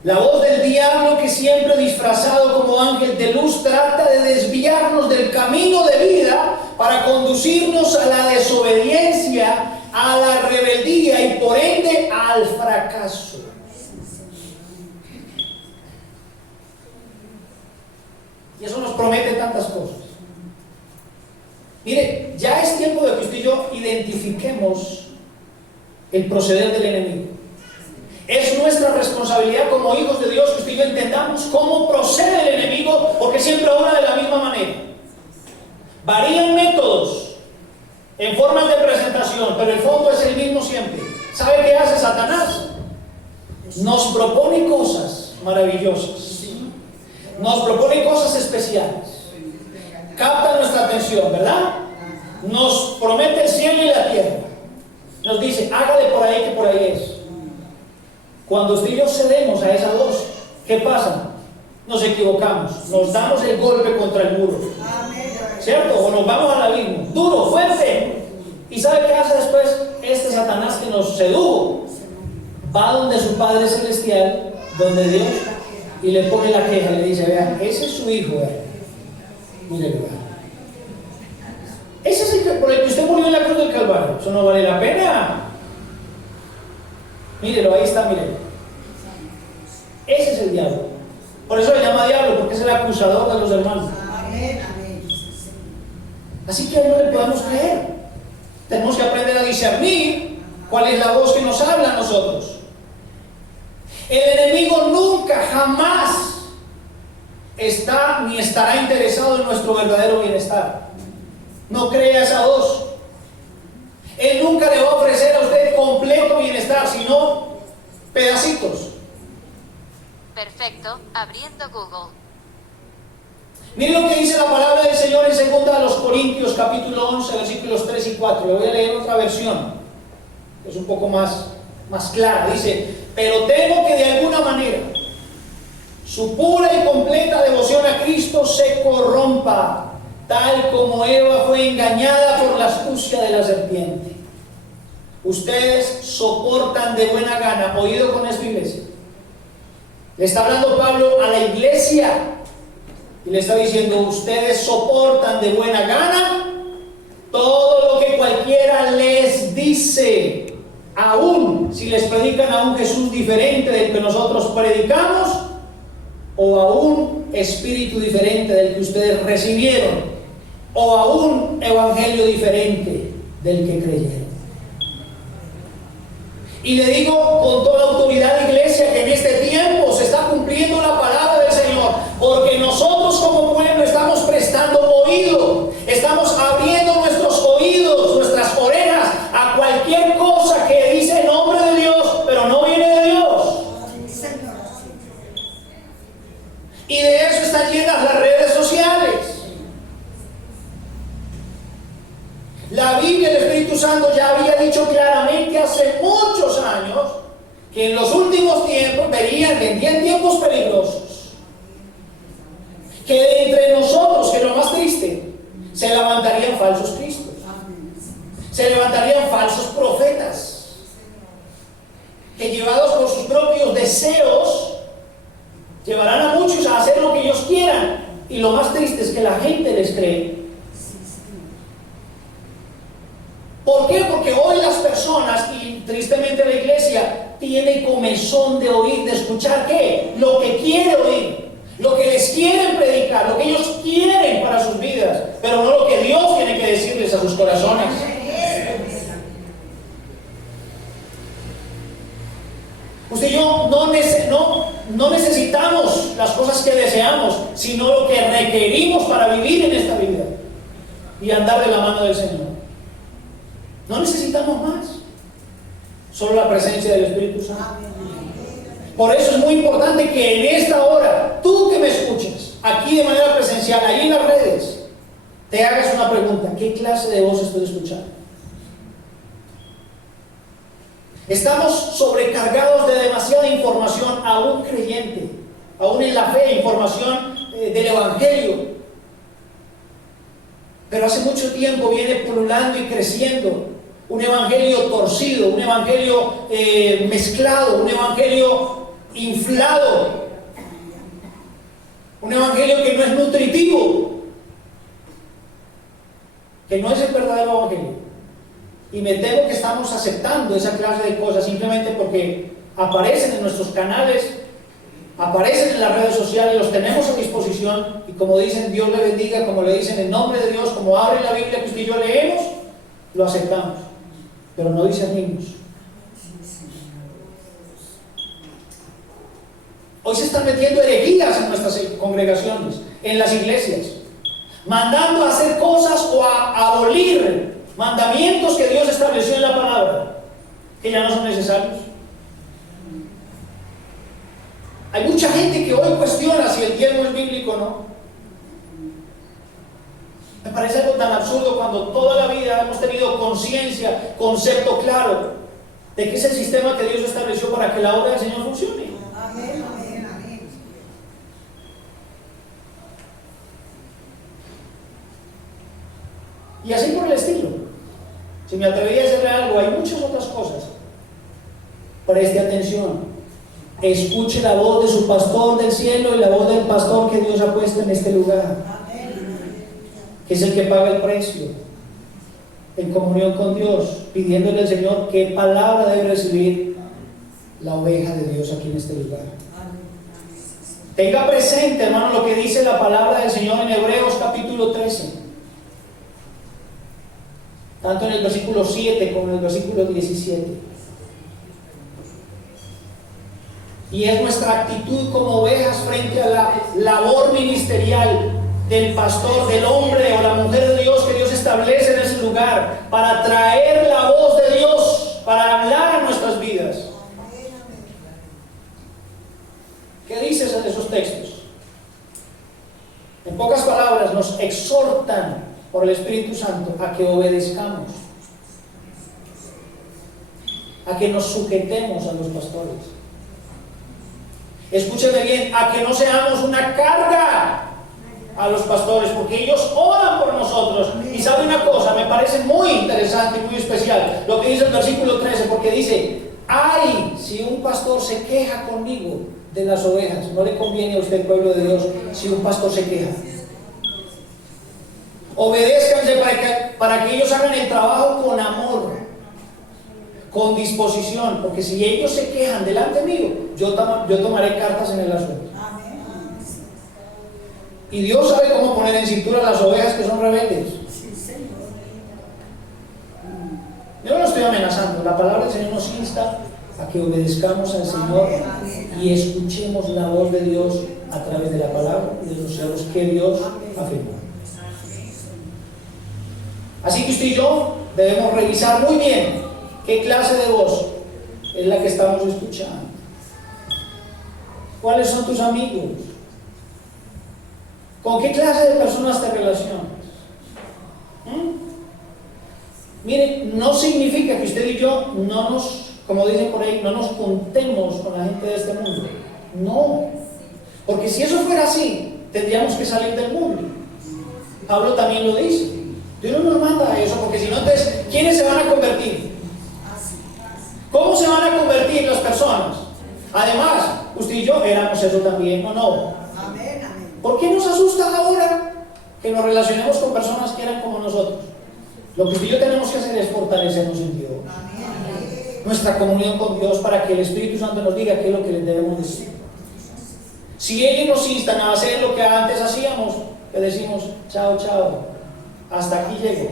La voz del diablo, que siempre disfrazado como ángel de luz trata de desviarnos del camino de vida para conducirnos a la desobediencia, a la rebeldía y por ende al fracaso. Y eso nos promete tantas cosas. Mire, ya es tiempo de que usted y yo identifiquemos el proceder del enemigo. Es nuestra responsabilidad como hijos de Dios que usted y yo entendamos cómo procede el enemigo, porque siempre obra de la misma manera. Varían métodos en formas de presentación, pero el fondo es el mismo siempre. ¿Sabe qué hace Satanás? Nos propone cosas maravillosas, nos propone cosas especiales, capta nuestra atención, ¿verdad? Nos promete el cielo y la tierra, nos dice, hágale por ahí que por ahí es. Cuando usted y yo cedemos a esa voz, ¿qué pasa? Nos equivocamos, nos damos el golpe contra el muro, ¿cierto? O nos vamos al abismo, duro, fuerte. ¿Y sabe qué hace después este Satanás que nos sedujo? Va donde su Padre Celestial, donde Dios, y le pone la queja, le dice, vean, ese es su hijo, mire, ese es el por el que usted murió en la cruz del Calvario, eso no vale la pena. Mírelo, ahí está, mírelo. Ese es el diablo. Por es el acusador de los hermanos. Amén, amén. Así que a él no le podemos creer. Tenemos que aprender a discernir cuál es la voz que nos habla a nosotros. El enemigo nunca, jamás está ni estará interesado en nuestro verdadero bienestar. No crea esa voz. Él nunca le va a ofrecer a usted completo bienestar, sino pedacitos. Perfecto, abriendo Google. Miren lo que dice la palabra del Señor en 2 Corintios capítulo 11, versículos 3 y 4. Le voy a leer otra versión, es un poco más clara. Dice: pero temo que de alguna manera su pura y completa devoción a Cristo se corrompa, tal como Eva fue engañada por la astucia de la serpiente. Ustedes soportan de buena gana. ¿Oído con esto, iglesia? Le está hablando Pablo a la iglesia y le está diciendo: ustedes soportan de buena gana todo lo que cualquiera les dice, aún si les predican a un Jesús diferente del que nosotros predicamos, o a un espíritu diferente del que ustedes recibieron, o a un evangelio diferente del que creyeron. Y le digo con toda autoridad, iglesia, que en este tiempo se está cumpliendo la palabra del Señor, porque nosotros como pueblo estamos prestando oído, estamos abriendo nuestros oídos, nuestras orejas a cualquier cosa que dice el nombre de Dios, pero no viene de Dios. Y de eso están llenas las redes sociales. La Biblia, el Espíritu Santo ya había dicho claramente hace muchos años que en los últimos tiempos vendrían tiempos peligrosos, que de entre nosotros, que es lo más triste, se levantarían falsos cristos, se levantarían falsos profetas, que llevados por sus propios deseos llevarán a muchos a hacer lo que ellos quieran, y lo más triste es que la gente les cree. ¿Por qué? Porque hoy las personas, y tristemente la iglesia, tiene comezón de oír, de escuchar ¿qué? Lo que quiere oír, lo que les quieren predicar, lo que ellos quieren para sus vidas, pero no lo que Dios tiene que decirles a sus corazones. Usted y yo no necesitamos las cosas que deseamos, sino lo que requerimos para vivir en esta vida y andar de la mano del Señor. No necesitamos más, solo la presencia del Espíritu Santo. Por eso es muy importante que en esta hora, tú que me escuches, aquí de manera presencial, ahí en las redes, te hagas una pregunta: ¿qué clase de voz estoy escuchando? Estamos sobrecargados de demasiada información, aún creyente, aún en la fe, información del Evangelio. Pero hace mucho tiempo viene pululando y creciendo un evangelio torcido, un evangelio mezclado, un evangelio inflado, un evangelio que no es nutritivo, que no es el verdadero evangelio. Y me temo que estamos aceptando esa clase de cosas simplemente porque aparecen en nuestros canales, aparecen en las redes sociales, los tenemos a disposición, y como dicen Dios le bendiga, como le dicen en nombre de Dios, como abre la Biblia que usted y yo leemos, lo aceptamos, pero no discernimos. Hoy se están metiendo herejías en nuestras congregaciones, en las iglesias, mandando a hacer cosas o a abolir mandamientos que Dios estableció en la palabra, que ya no son necesarios. Hay mucha gente que hoy cuestiona si el diezmo es bíblico o no. Me parece algo tan absurdo cuando toda la vida hemos tenido conciencia, concepto claro de que es el sistema que Dios estableció para que la obra del Señor funcione. Amén, amén, amén. Y así por el estilo. Si me atrevería a hacerle algo, hay muchas otras cosas. Preste atención. Escuche la voz de su pastor del cielo y la voz del pastor que Dios ha puesto en este lugar, que es el que paga el precio, en comunión con Dios, pidiéndole al Señor qué palabra debe recibir la oveja de Dios aquí en este lugar. Tenga presente, hermano, lo que dice la palabra del Señor en Hebreos capítulo 13. Tanto en el versículo 7 como en el versículo 17. Y es nuestra actitud como ovejas frente a la labor ministerial del pastor, del hombre o la mujer de Dios que Dios establece en ese lugar para traer la voz de Dios, para hablar a nuestras vidas. ¿Qué dice esos textos? En pocas palabras, nos exhortan por el Espíritu Santo a que obedezcamos, a que nos sujetemos a los pastores. Escúcheme bien, a que no seamos una carga a los pastores, porque ellos oran por nosotros. Y sabe una cosa, me parece muy interesante y muy especial lo que dice el versículo 13, porque dice: ay, si un pastor se queja conmigo de las ovejas. No le conviene a usted, pueblo de Dios, si un pastor se queja. Obedézcanse para que ellos hagan el trabajo con amor, con disposición, porque si ellos se quejan delante mío, yo tomaré cartas en el asunto. Y Dios sabe cómo poner en cintura a las ovejas que son rebeldes. Yo no lo estoy amenazando, la palabra del Señor nos insta a que obedezcamos al Señor y escuchemos la voz de Dios a través de la palabra y de los cielos que Dios afirmó. Así que usted y yo debemos revisar muy bien qué clase de voz es la que estamos escuchando. ¿Cuáles son tus amigos? ¿Con qué clase de personas te relacionas? Mire, no significa que usted y yo no nos, como dicen por ahí, no nos juntemos con la gente de este mundo. No, porque si eso fuera así, tendríamos que salir del mundo. Pablo también lo dice. Dios no nos manda a eso, porque si no, entonces, ¿quiénes se van a convertir? ¿Cómo se van a convertir las personas? Además, usted y yo éramos eso también, ¿o no? ¿Por qué nos asusta ahora que nos relacionemos con personas que eran como nosotros? Lo que usted y yo tenemos que hacer es fortalecernos en Dios. Nuestra comunión con Dios, para que el Espíritu Santo nos diga qué es lo que les debemos decir. Si ellos nos instan a hacer lo que antes hacíamos, le decimos: chao, chao, hasta aquí llego.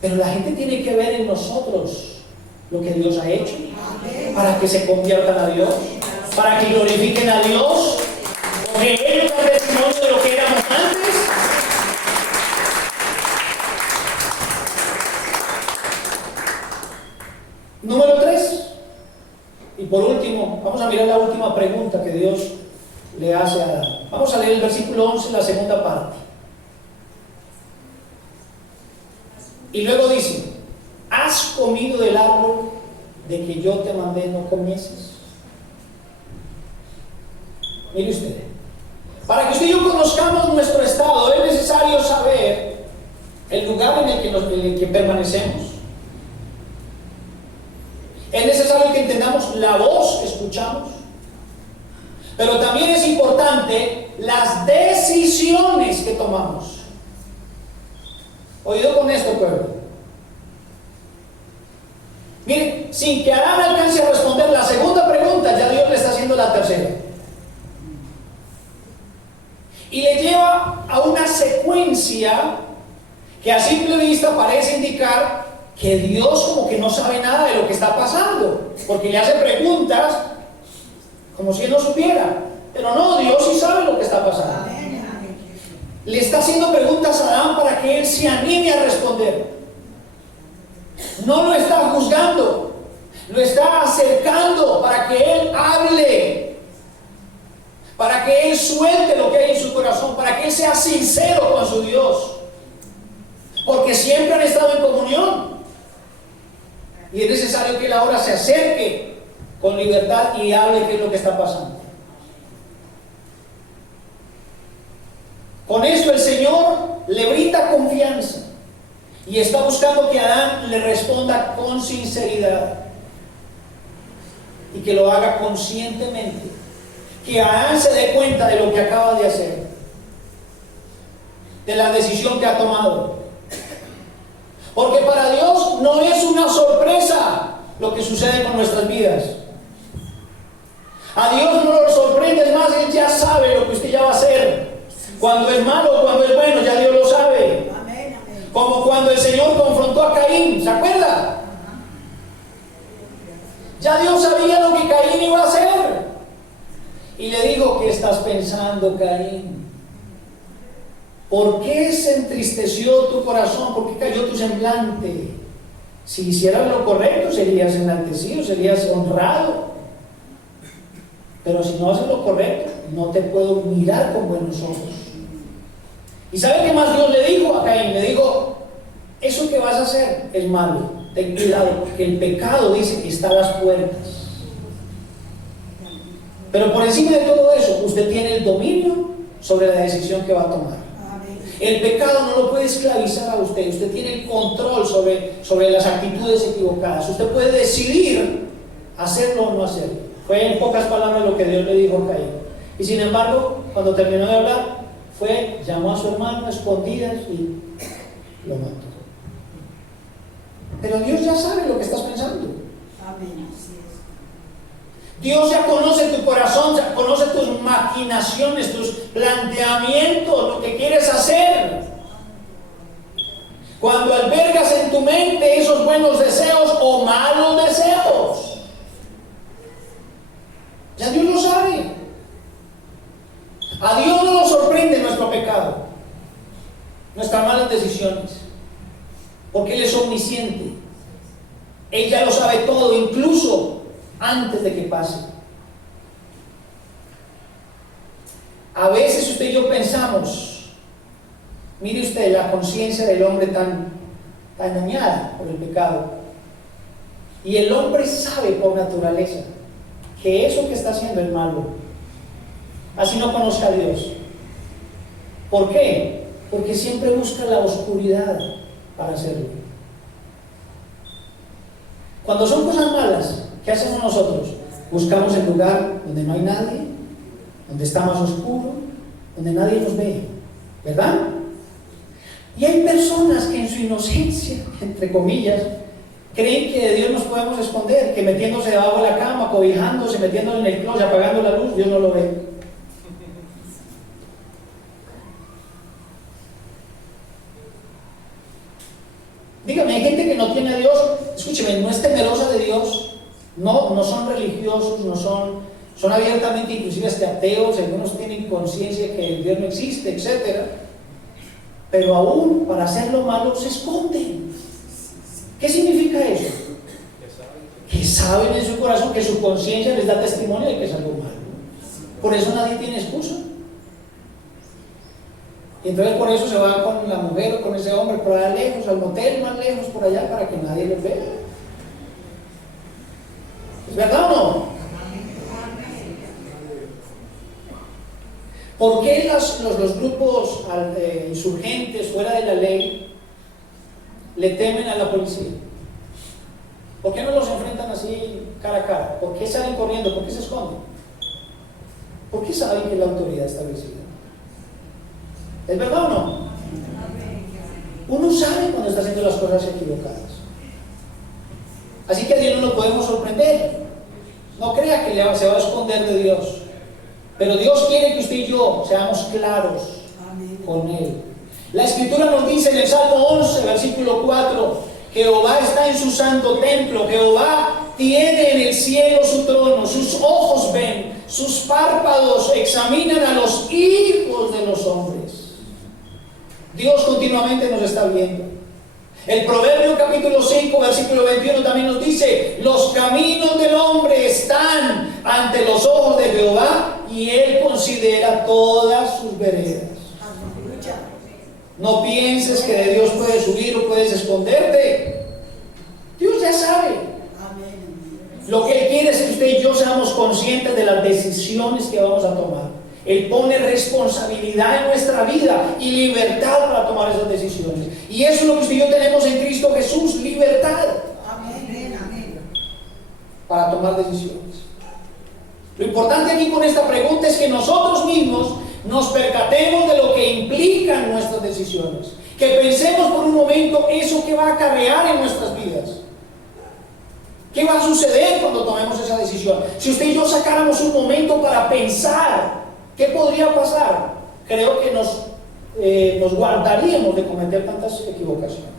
Pero la gente tiene que ver en nosotros lo que Dios ha hecho, para que se conviertan a Dios, para que glorifiquen a Dios, porque ellos dan testimonio de lo que éramos antes. Número 3, y por último, vamos a mirar la última pregunta que Dios le hace a Adán. Vamos a leer el versículo 11, la segunda parte. Y luego dice: ¿has comido del árbol de que yo te mandé no comieses? Mire usted, para que usted y yo conozcamos nuestro estado, es necesario saber el lugar en el que permanecemos. Es necesario que entendamos la voz que escuchamos, pero también es importante las decisiones que tomamos. Oído con esto, pueblo. Mire, sin que Adán alcance a responder la segunda pregunta, ya Dios le está haciendo la tercera. Y le lleva a una secuencia que a simple vista parece indicar que Dios como que no sabe nada de lo que está pasando, porque le hace preguntas como si él no supiera. Pero no, Dios sí sabe lo que está pasando. Le está haciendo preguntas a Adán para que él se anime a responder. No lo está juzgando, lo está acercando para que él hable, para que él suelte lo que hay en su corazón, para que él sea sincero con su Dios, porque siempre han estado en comunión. Y es necesario que él ahora se acerque con libertad y hable qué es lo que está pasando. Con esto el Señor le brinda confianza y está buscando que Adán le responda con sinceridad y que lo haga conscientemente, que Adán se dé cuenta de lo que acaba de hacer, de la decisión que ha tomado. Porque para Dios no es una sorpresa lo que sucede con nuestras vidas. A Dios no lo sorprende, es más, Él ya sabe lo que usted ya va a hacer. Cuando es malo o cuando es bueno, ya Dios lo sabe. Amén, amén. Como cuando el Señor confrontó a Caín, ¿se acuerda? Ya Dios sabía lo que Caín iba a hacer. Y le dijo: ¿qué estás pensando, Caín? ¿Por qué se entristeció tu corazón? ¿Por qué cayó tu semblante? Si hicieras lo correcto, serías enaltecido, serías honrado. Pero si no haces lo correcto, no te puedo mirar con buenos ojos. ¿Y sabe qué más Dios le dijo a Caín? Le dijo: eso que vas a hacer es malo. Ten cuidado, porque el pecado, dice, está a las puertas. Pero por encima de todo eso, usted tiene el dominio sobre la decisión que va a tomar. El pecado no lo puede esclavizar a usted. Usted tiene el control sobre las actitudes equivocadas. Usted puede decidir hacerlo o no hacerlo. Fue en pocas palabras lo que Dios le dijo a Caín. Y sin embargo, cuando terminó de hablar, llamó a su hermano a escondidas y lo mató. Pero Dios ya sabe lo que estás pensando. Amén, así es. Dios ya conoce tu corazón, ya conoce tus maquinaciones, tus planteamientos, lo que quieres hacer. Cuando albergas en tu mente esos buenos deseos o malos deseos, ya Dios lo sabe. A Dios no lo sorprende nuestro pecado, nuestras malas decisiones, porque Él es omnisciente. Él ya lo sabe todo, incluso antes de que pase. A veces usted y yo pensamos, mire usted la conciencia del hombre tan dañada por el pecado, y el hombre sabe por naturaleza que eso que está haciendo es malo, así no conozca a Dios. ¿Por qué? Porque siempre busca la oscuridad para hacerlo. Cuando son cosas malas, ¿qué hacemos nosotros? Buscamos el lugar donde no hay nadie, donde está más oscuro, donde nadie nos ve, ¿verdad? Y hay personas que en su inocencia, entre comillas, creen que de Dios nos podemos esconder, que metiéndose debajo de la cama, cobijándose, metiéndose en el closet, apagando la luz, Dios no lo ve. Dígame, hay gente que no tiene a Dios, escúcheme, no es temerosa de Dios, no son religiosos, son abiertamente inclusive ateos, algunos tienen conciencia que Dios no existe, etc. Pero aún para hacer lo malo se esconden. ¿Qué significa eso? Que saben en su corazón, que su conciencia les da testimonio de que es algo malo. Por eso nadie tiene excusa. Y entonces por eso se va con la mujer o con ese hombre por allá lejos, al motel más lejos por allá, para que nadie los vea. ¿Es verdad o no? ¿Por qué los grupos insurgentes fuera de la ley le temen a la policía? ¿Por qué no los enfrentan así cara a cara? ¿Por qué salen corriendo? ¿Por qué se esconden? ¿Por qué saben que es la autoridad establecida? ¿Es verdad o no? Uno sabe cuando está haciendo las cosas equivocadas. Así que a Dios no lo podemos sorprender. No crea que se va a esconder de Dios. Pero Dios quiere que usted y yo seamos claros con Él. La Escritura nos dice en el Salmo 11, versículo 4, Jehová está en su santo templo, Jehová tiene en el cielo su trono, sus ojos ven, sus párpados examinan a los hijos de los hombres. Dios continuamente nos está viendo. El Proverbio capítulo 5, versículo 21 también nos dice: los caminos del hombre están ante los ojos de Jehová y Él considera todas sus veredas. No pienses que de Dios puedes huir o puedes esconderte. Dios ya sabe. Lo que Él quiere es que usted y yo seamos conscientes de las decisiones que vamos a tomar. Él pone responsabilidad en nuestra vida y libertad para tomar esas decisiones. Y eso es lo que usted y yo tenemos en Cristo Jesús, libertad. Amén, amén. Para tomar decisiones. Lo importante aquí con esta pregunta es que nosotros mismos nos percatemos de lo que implican nuestras decisiones. Que pensemos por un momento eso que va a acarrear en nuestras vidas. ¿Qué va a suceder cuando tomemos esa decisión? Si usted y yo sacáramos un momento para pensar, ¿qué podría pasar? Creo que nos guardaríamos de cometer tantas equivocaciones.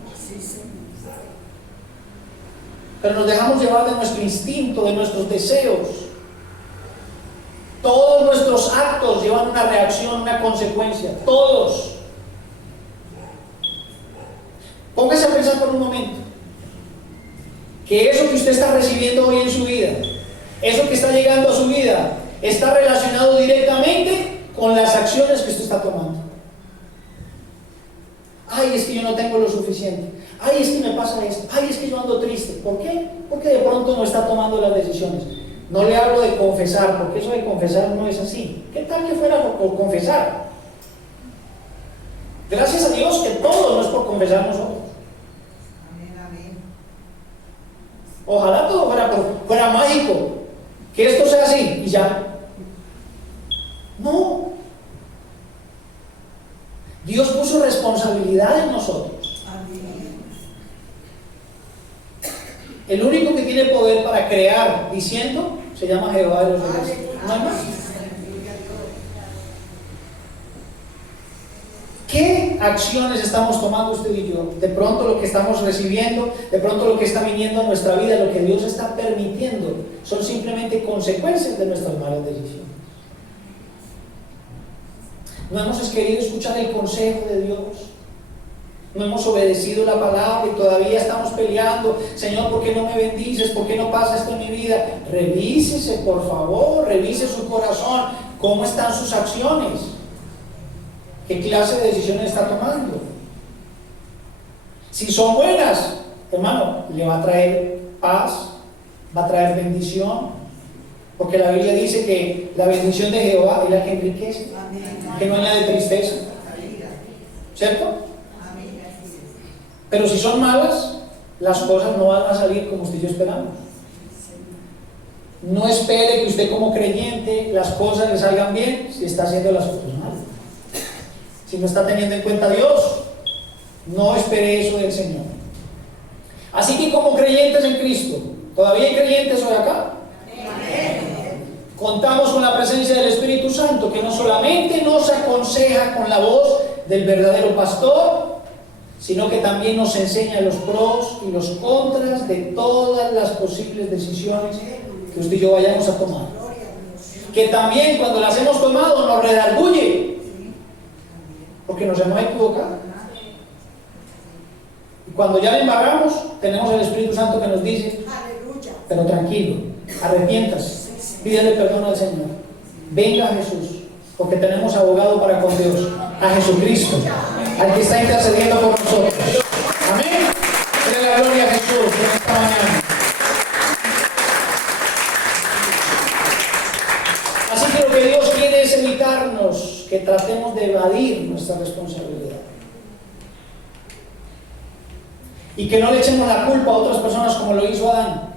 Pero nos dejamos llevar de nuestro instinto, de nuestros deseos. Todos nuestros actos llevan una reacción, una consecuencia. Todos. Póngase a pensar por un momento que eso que usted está recibiendo hoy en su vida, eso que está llegando a su vida, está relacionado directamente con las acciones que usted está tomando. Ay, es que yo no tengo lo suficiente. Ay, es que me pasa esto. Ay, es que yo ando triste. ¿Por qué? Porque de pronto no está tomando las decisiones. No le hablo de confesar, porque eso de confesar no es así. ¿Qué tal que fuera por confesar? Gracias a Dios que todo no es por confesar nosotros. Ojalá todo fuera mágico, que esto sea así y ya. No. Dios puso responsabilidad en nosotros. El único que tiene poder para crear diciendo se llama Jehová de los ejércitos. No hay más. ¿Qué acciones estamos tomando usted y yo? De pronto lo que estamos recibiendo, de pronto lo que está viniendo a nuestra vida, lo que Dios está permitiendo, son simplemente consecuencias de nuestras malas decisiones. No hemos querido escuchar el consejo de Dios. No hemos obedecido la palabra y todavía estamos peleando. Señor, ¿por qué no me bendices? ¿Por qué no pasa esto en mi vida? Revísese, por favor, revise su corazón. ¿Cómo están sus acciones? ¿Qué clase de decisiones está tomando? Si son buenas, hermano, le va a traer paz, va a traer bendición, porque la Biblia dice que la bendición de Jehová es la que enriquece, que no añade tristeza, ¿cierto? Pero si son malas, las cosas no van a salir como usted y yo esperamos. No espere que usted como creyente las cosas le salgan bien si está haciendo las cosas mal. Si no está teniendo en cuenta a Dios, no espere eso del Señor. Así que como creyentes en Cristo, ¿todavía hay creyentes hoy acá? Contamos con la presencia del Espíritu Santo, que no solamente nos aconseja con la voz del verdadero pastor, sino que también nos enseña los pros y los contras de todas las posibles decisiones que usted y yo vayamos a tomar. Que también cuando las hemos tomado nos redarguye, porque nos hemos equivocado. Y cuando ya le embarramos, tenemos el Espíritu Santo que nos dice: pero tranquilo, arrepiéntase, pídele perdón al Señor, venga a Jesús, porque tenemos abogado para con Dios, a Jesucristo, al que está intercediendo por nosotros. Amén. Dele la gloria a Jesús en esta mañana. Así que lo que Dios quiere es evitarnos que tratemos de evadir nuestra responsabilidad y que no le echemos la culpa a otras personas como lo hizo Adán.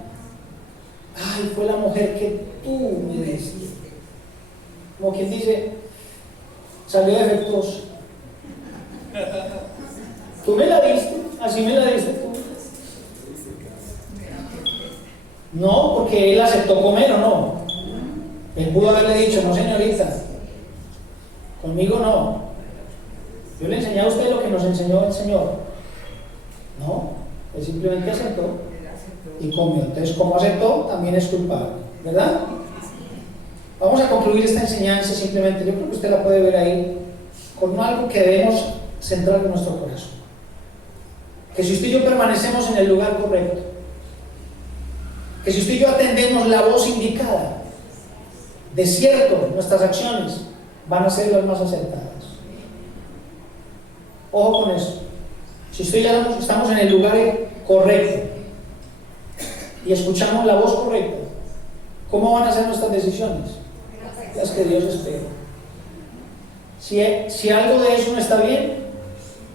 Ay, fue la mujer que tú me diste. Como quien dice, salió defectuosa. Tú me la diste, así me la diste tú. No, porque él aceptó comer o no. Él pudo haberle dicho: no, señorita, conmigo no. Yo le enseñé a usted lo que nos enseñó el Señor. No, él simplemente aceptó y comió. Entonces, como aceptó, también es culpable, ¿verdad? Vamos a concluir esta enseñanza simplemente. Yo creo que usted la puede ver ahí con algo que debemos centrar en nuestro corazón. Que si usted y yo permanecemos en el lugar correcto, que si usted y yo atendemos la voz indicada, de cierto, nuestras acciones van a ser las más acertadas. Ojo con eso. Si usted y yo estamos en el lugar correcto y escuchamos la voz correcta, ¿cómo van a ser nuestras decisiones? Las que Dios espera. Si algo de eso no está bien,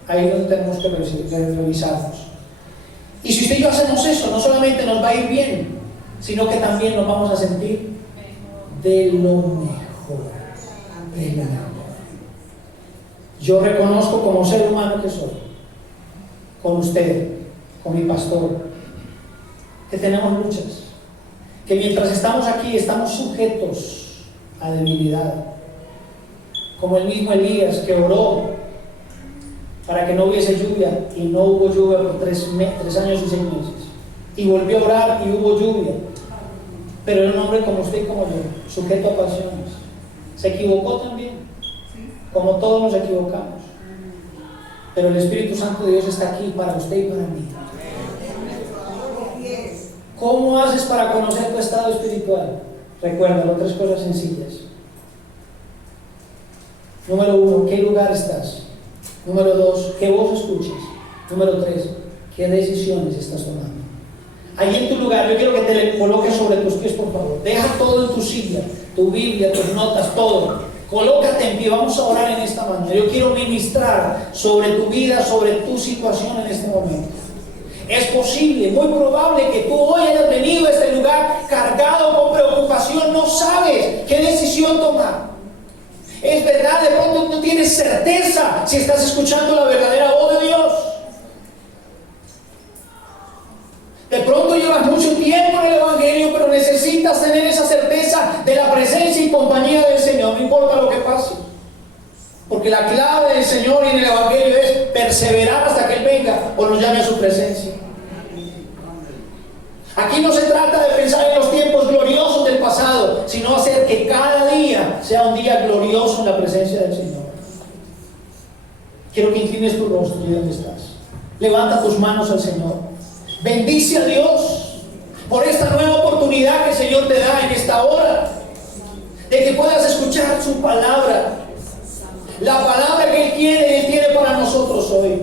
ahí es donde tenemos que revisarnos. Y si usted y yo hacemos eso, no solamente nos va a ir bien, sino que también nos vamos a sentir de lo mejor. De lo mejor. Yo reconozco como ser humano que soy, con usted, con mi pastor, que tenemos luchas, que mientras estamos aquí estamos sujetos a debilidad, como el mismo Elías que oró para que no hubiese lluvia y no hubo lluvia por 3 años y 6 meses, y volvió a orar y hubo lluvia, pero era un hombre como usted y como yo, sujeto a pasiones. Se equivocó también, como todos nos equivocamos, pero el Espíritu Santo de Dios está aquí para usted y para mí. ¿Cómo haces para conocer tu estado espiritual? Recuérdalo, 3 cosas sencillas. Número 1, ¿qué lugar estás? Número 2, ¿qué voz escuchas? Número 3, ¿qué decisiones estás tomando? Ahí en tu lugar, yo quiero que te le coloques sobre tus pies, por favor. Deja todo en tu silla, tu Biblia, tus notas, todo. Colócate en pie, vamos a orar en esta mañana. Yo quiero ministrar sobre tu vida, sobre tu situación en este momento. Es posible, muy probable que tú hoy hayas venido a este lugar cargado con preocupación, no sabes qué decisión tomar. Es verdad, de pronto no tienes certeza si estás escuchando la verdadera voz de Dios. De pronto llevas mucho tiempo en el Evangelio, pero necesitas tener esa certeza de la presencia y compañía del Señor, no importa lo que pase. Porque la clave del Señor y en el Evangelio es perseverar hasta que Él venga o nos llame a su presencia. Aquí no se trata de pensar en los tiempos gloriosos del pasado, sino hacer que cada día sea un día glorioso en la presencia del Señor. Quiero que inclines tu rostro y donde estás. Levanta tus manos al Señor. Bendice a Dios por esta nueva oportunidad que el Señor te da en esta hora, de que puedas escuchar su palabra. La palabra que Él tiene para nosotros hoy.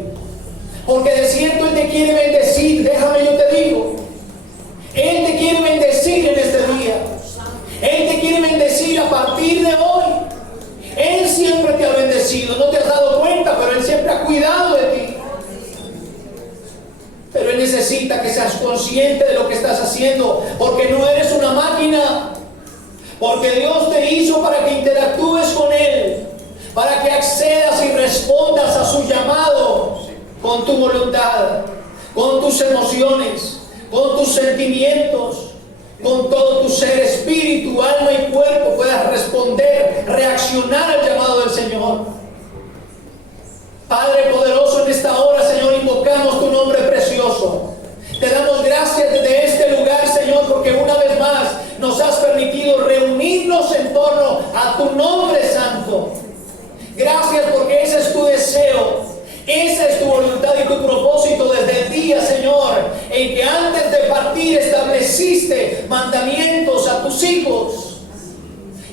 Porque de cierto Él te quiere bendecir. Déjame, yo te digo. Él te quiere bendecir en este día. Él te quiere bendecir a partir de hoy. Él siempre te ha bendecido. No te has dado cuenta, pero Él siempre ha cuidado de ti. Pero Él necesita que seas consciente de lo que estás haciendo. Porque no eres una máquina. Porque Dios te hizo para que interactúes con Él. Para que accedas y respondas a su llamado con tu voluntad, con tus emociones, con tus sentimientos, con todo tu ser, espíritu, alma y cuerpo, puedas responder, reaccionar al llamado del Señor. Padre poderoso, en esta hora, Señor, invocamos tu nombre precioso. Te damos gracias desde este lugar, Señor, porque una vez más nos has permitido reunirnos en torno a tu nombre santo. Gracias porque ese es tu deseo, esa es tu voluntad y tu propósito desde el día, Señor, en que antes de partir estableciste mandamientos a tus hijos.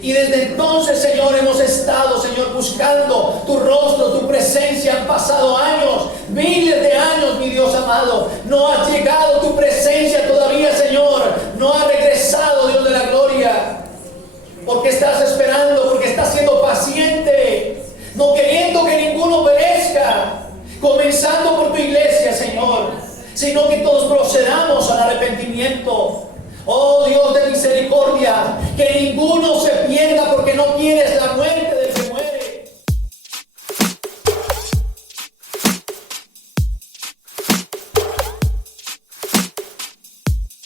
Y desde entonces, Señor, hemos estado, Señor, buscando tu rostro, tu presencia. Han pasado años, miles de años, mi Dios amado. No ha llegado tu presencia todavía, Señor. No ha regresado, Dios de la gloria. Porque estás esperando, porque estás siendo paciente. No queriendo que ninguno perezca, comenzando por tu iglesia, Señor, sino que todos procedamos al arrepentimiento. Oh Dios de misericordia, que ninguno se pierda porque no quieres la muerte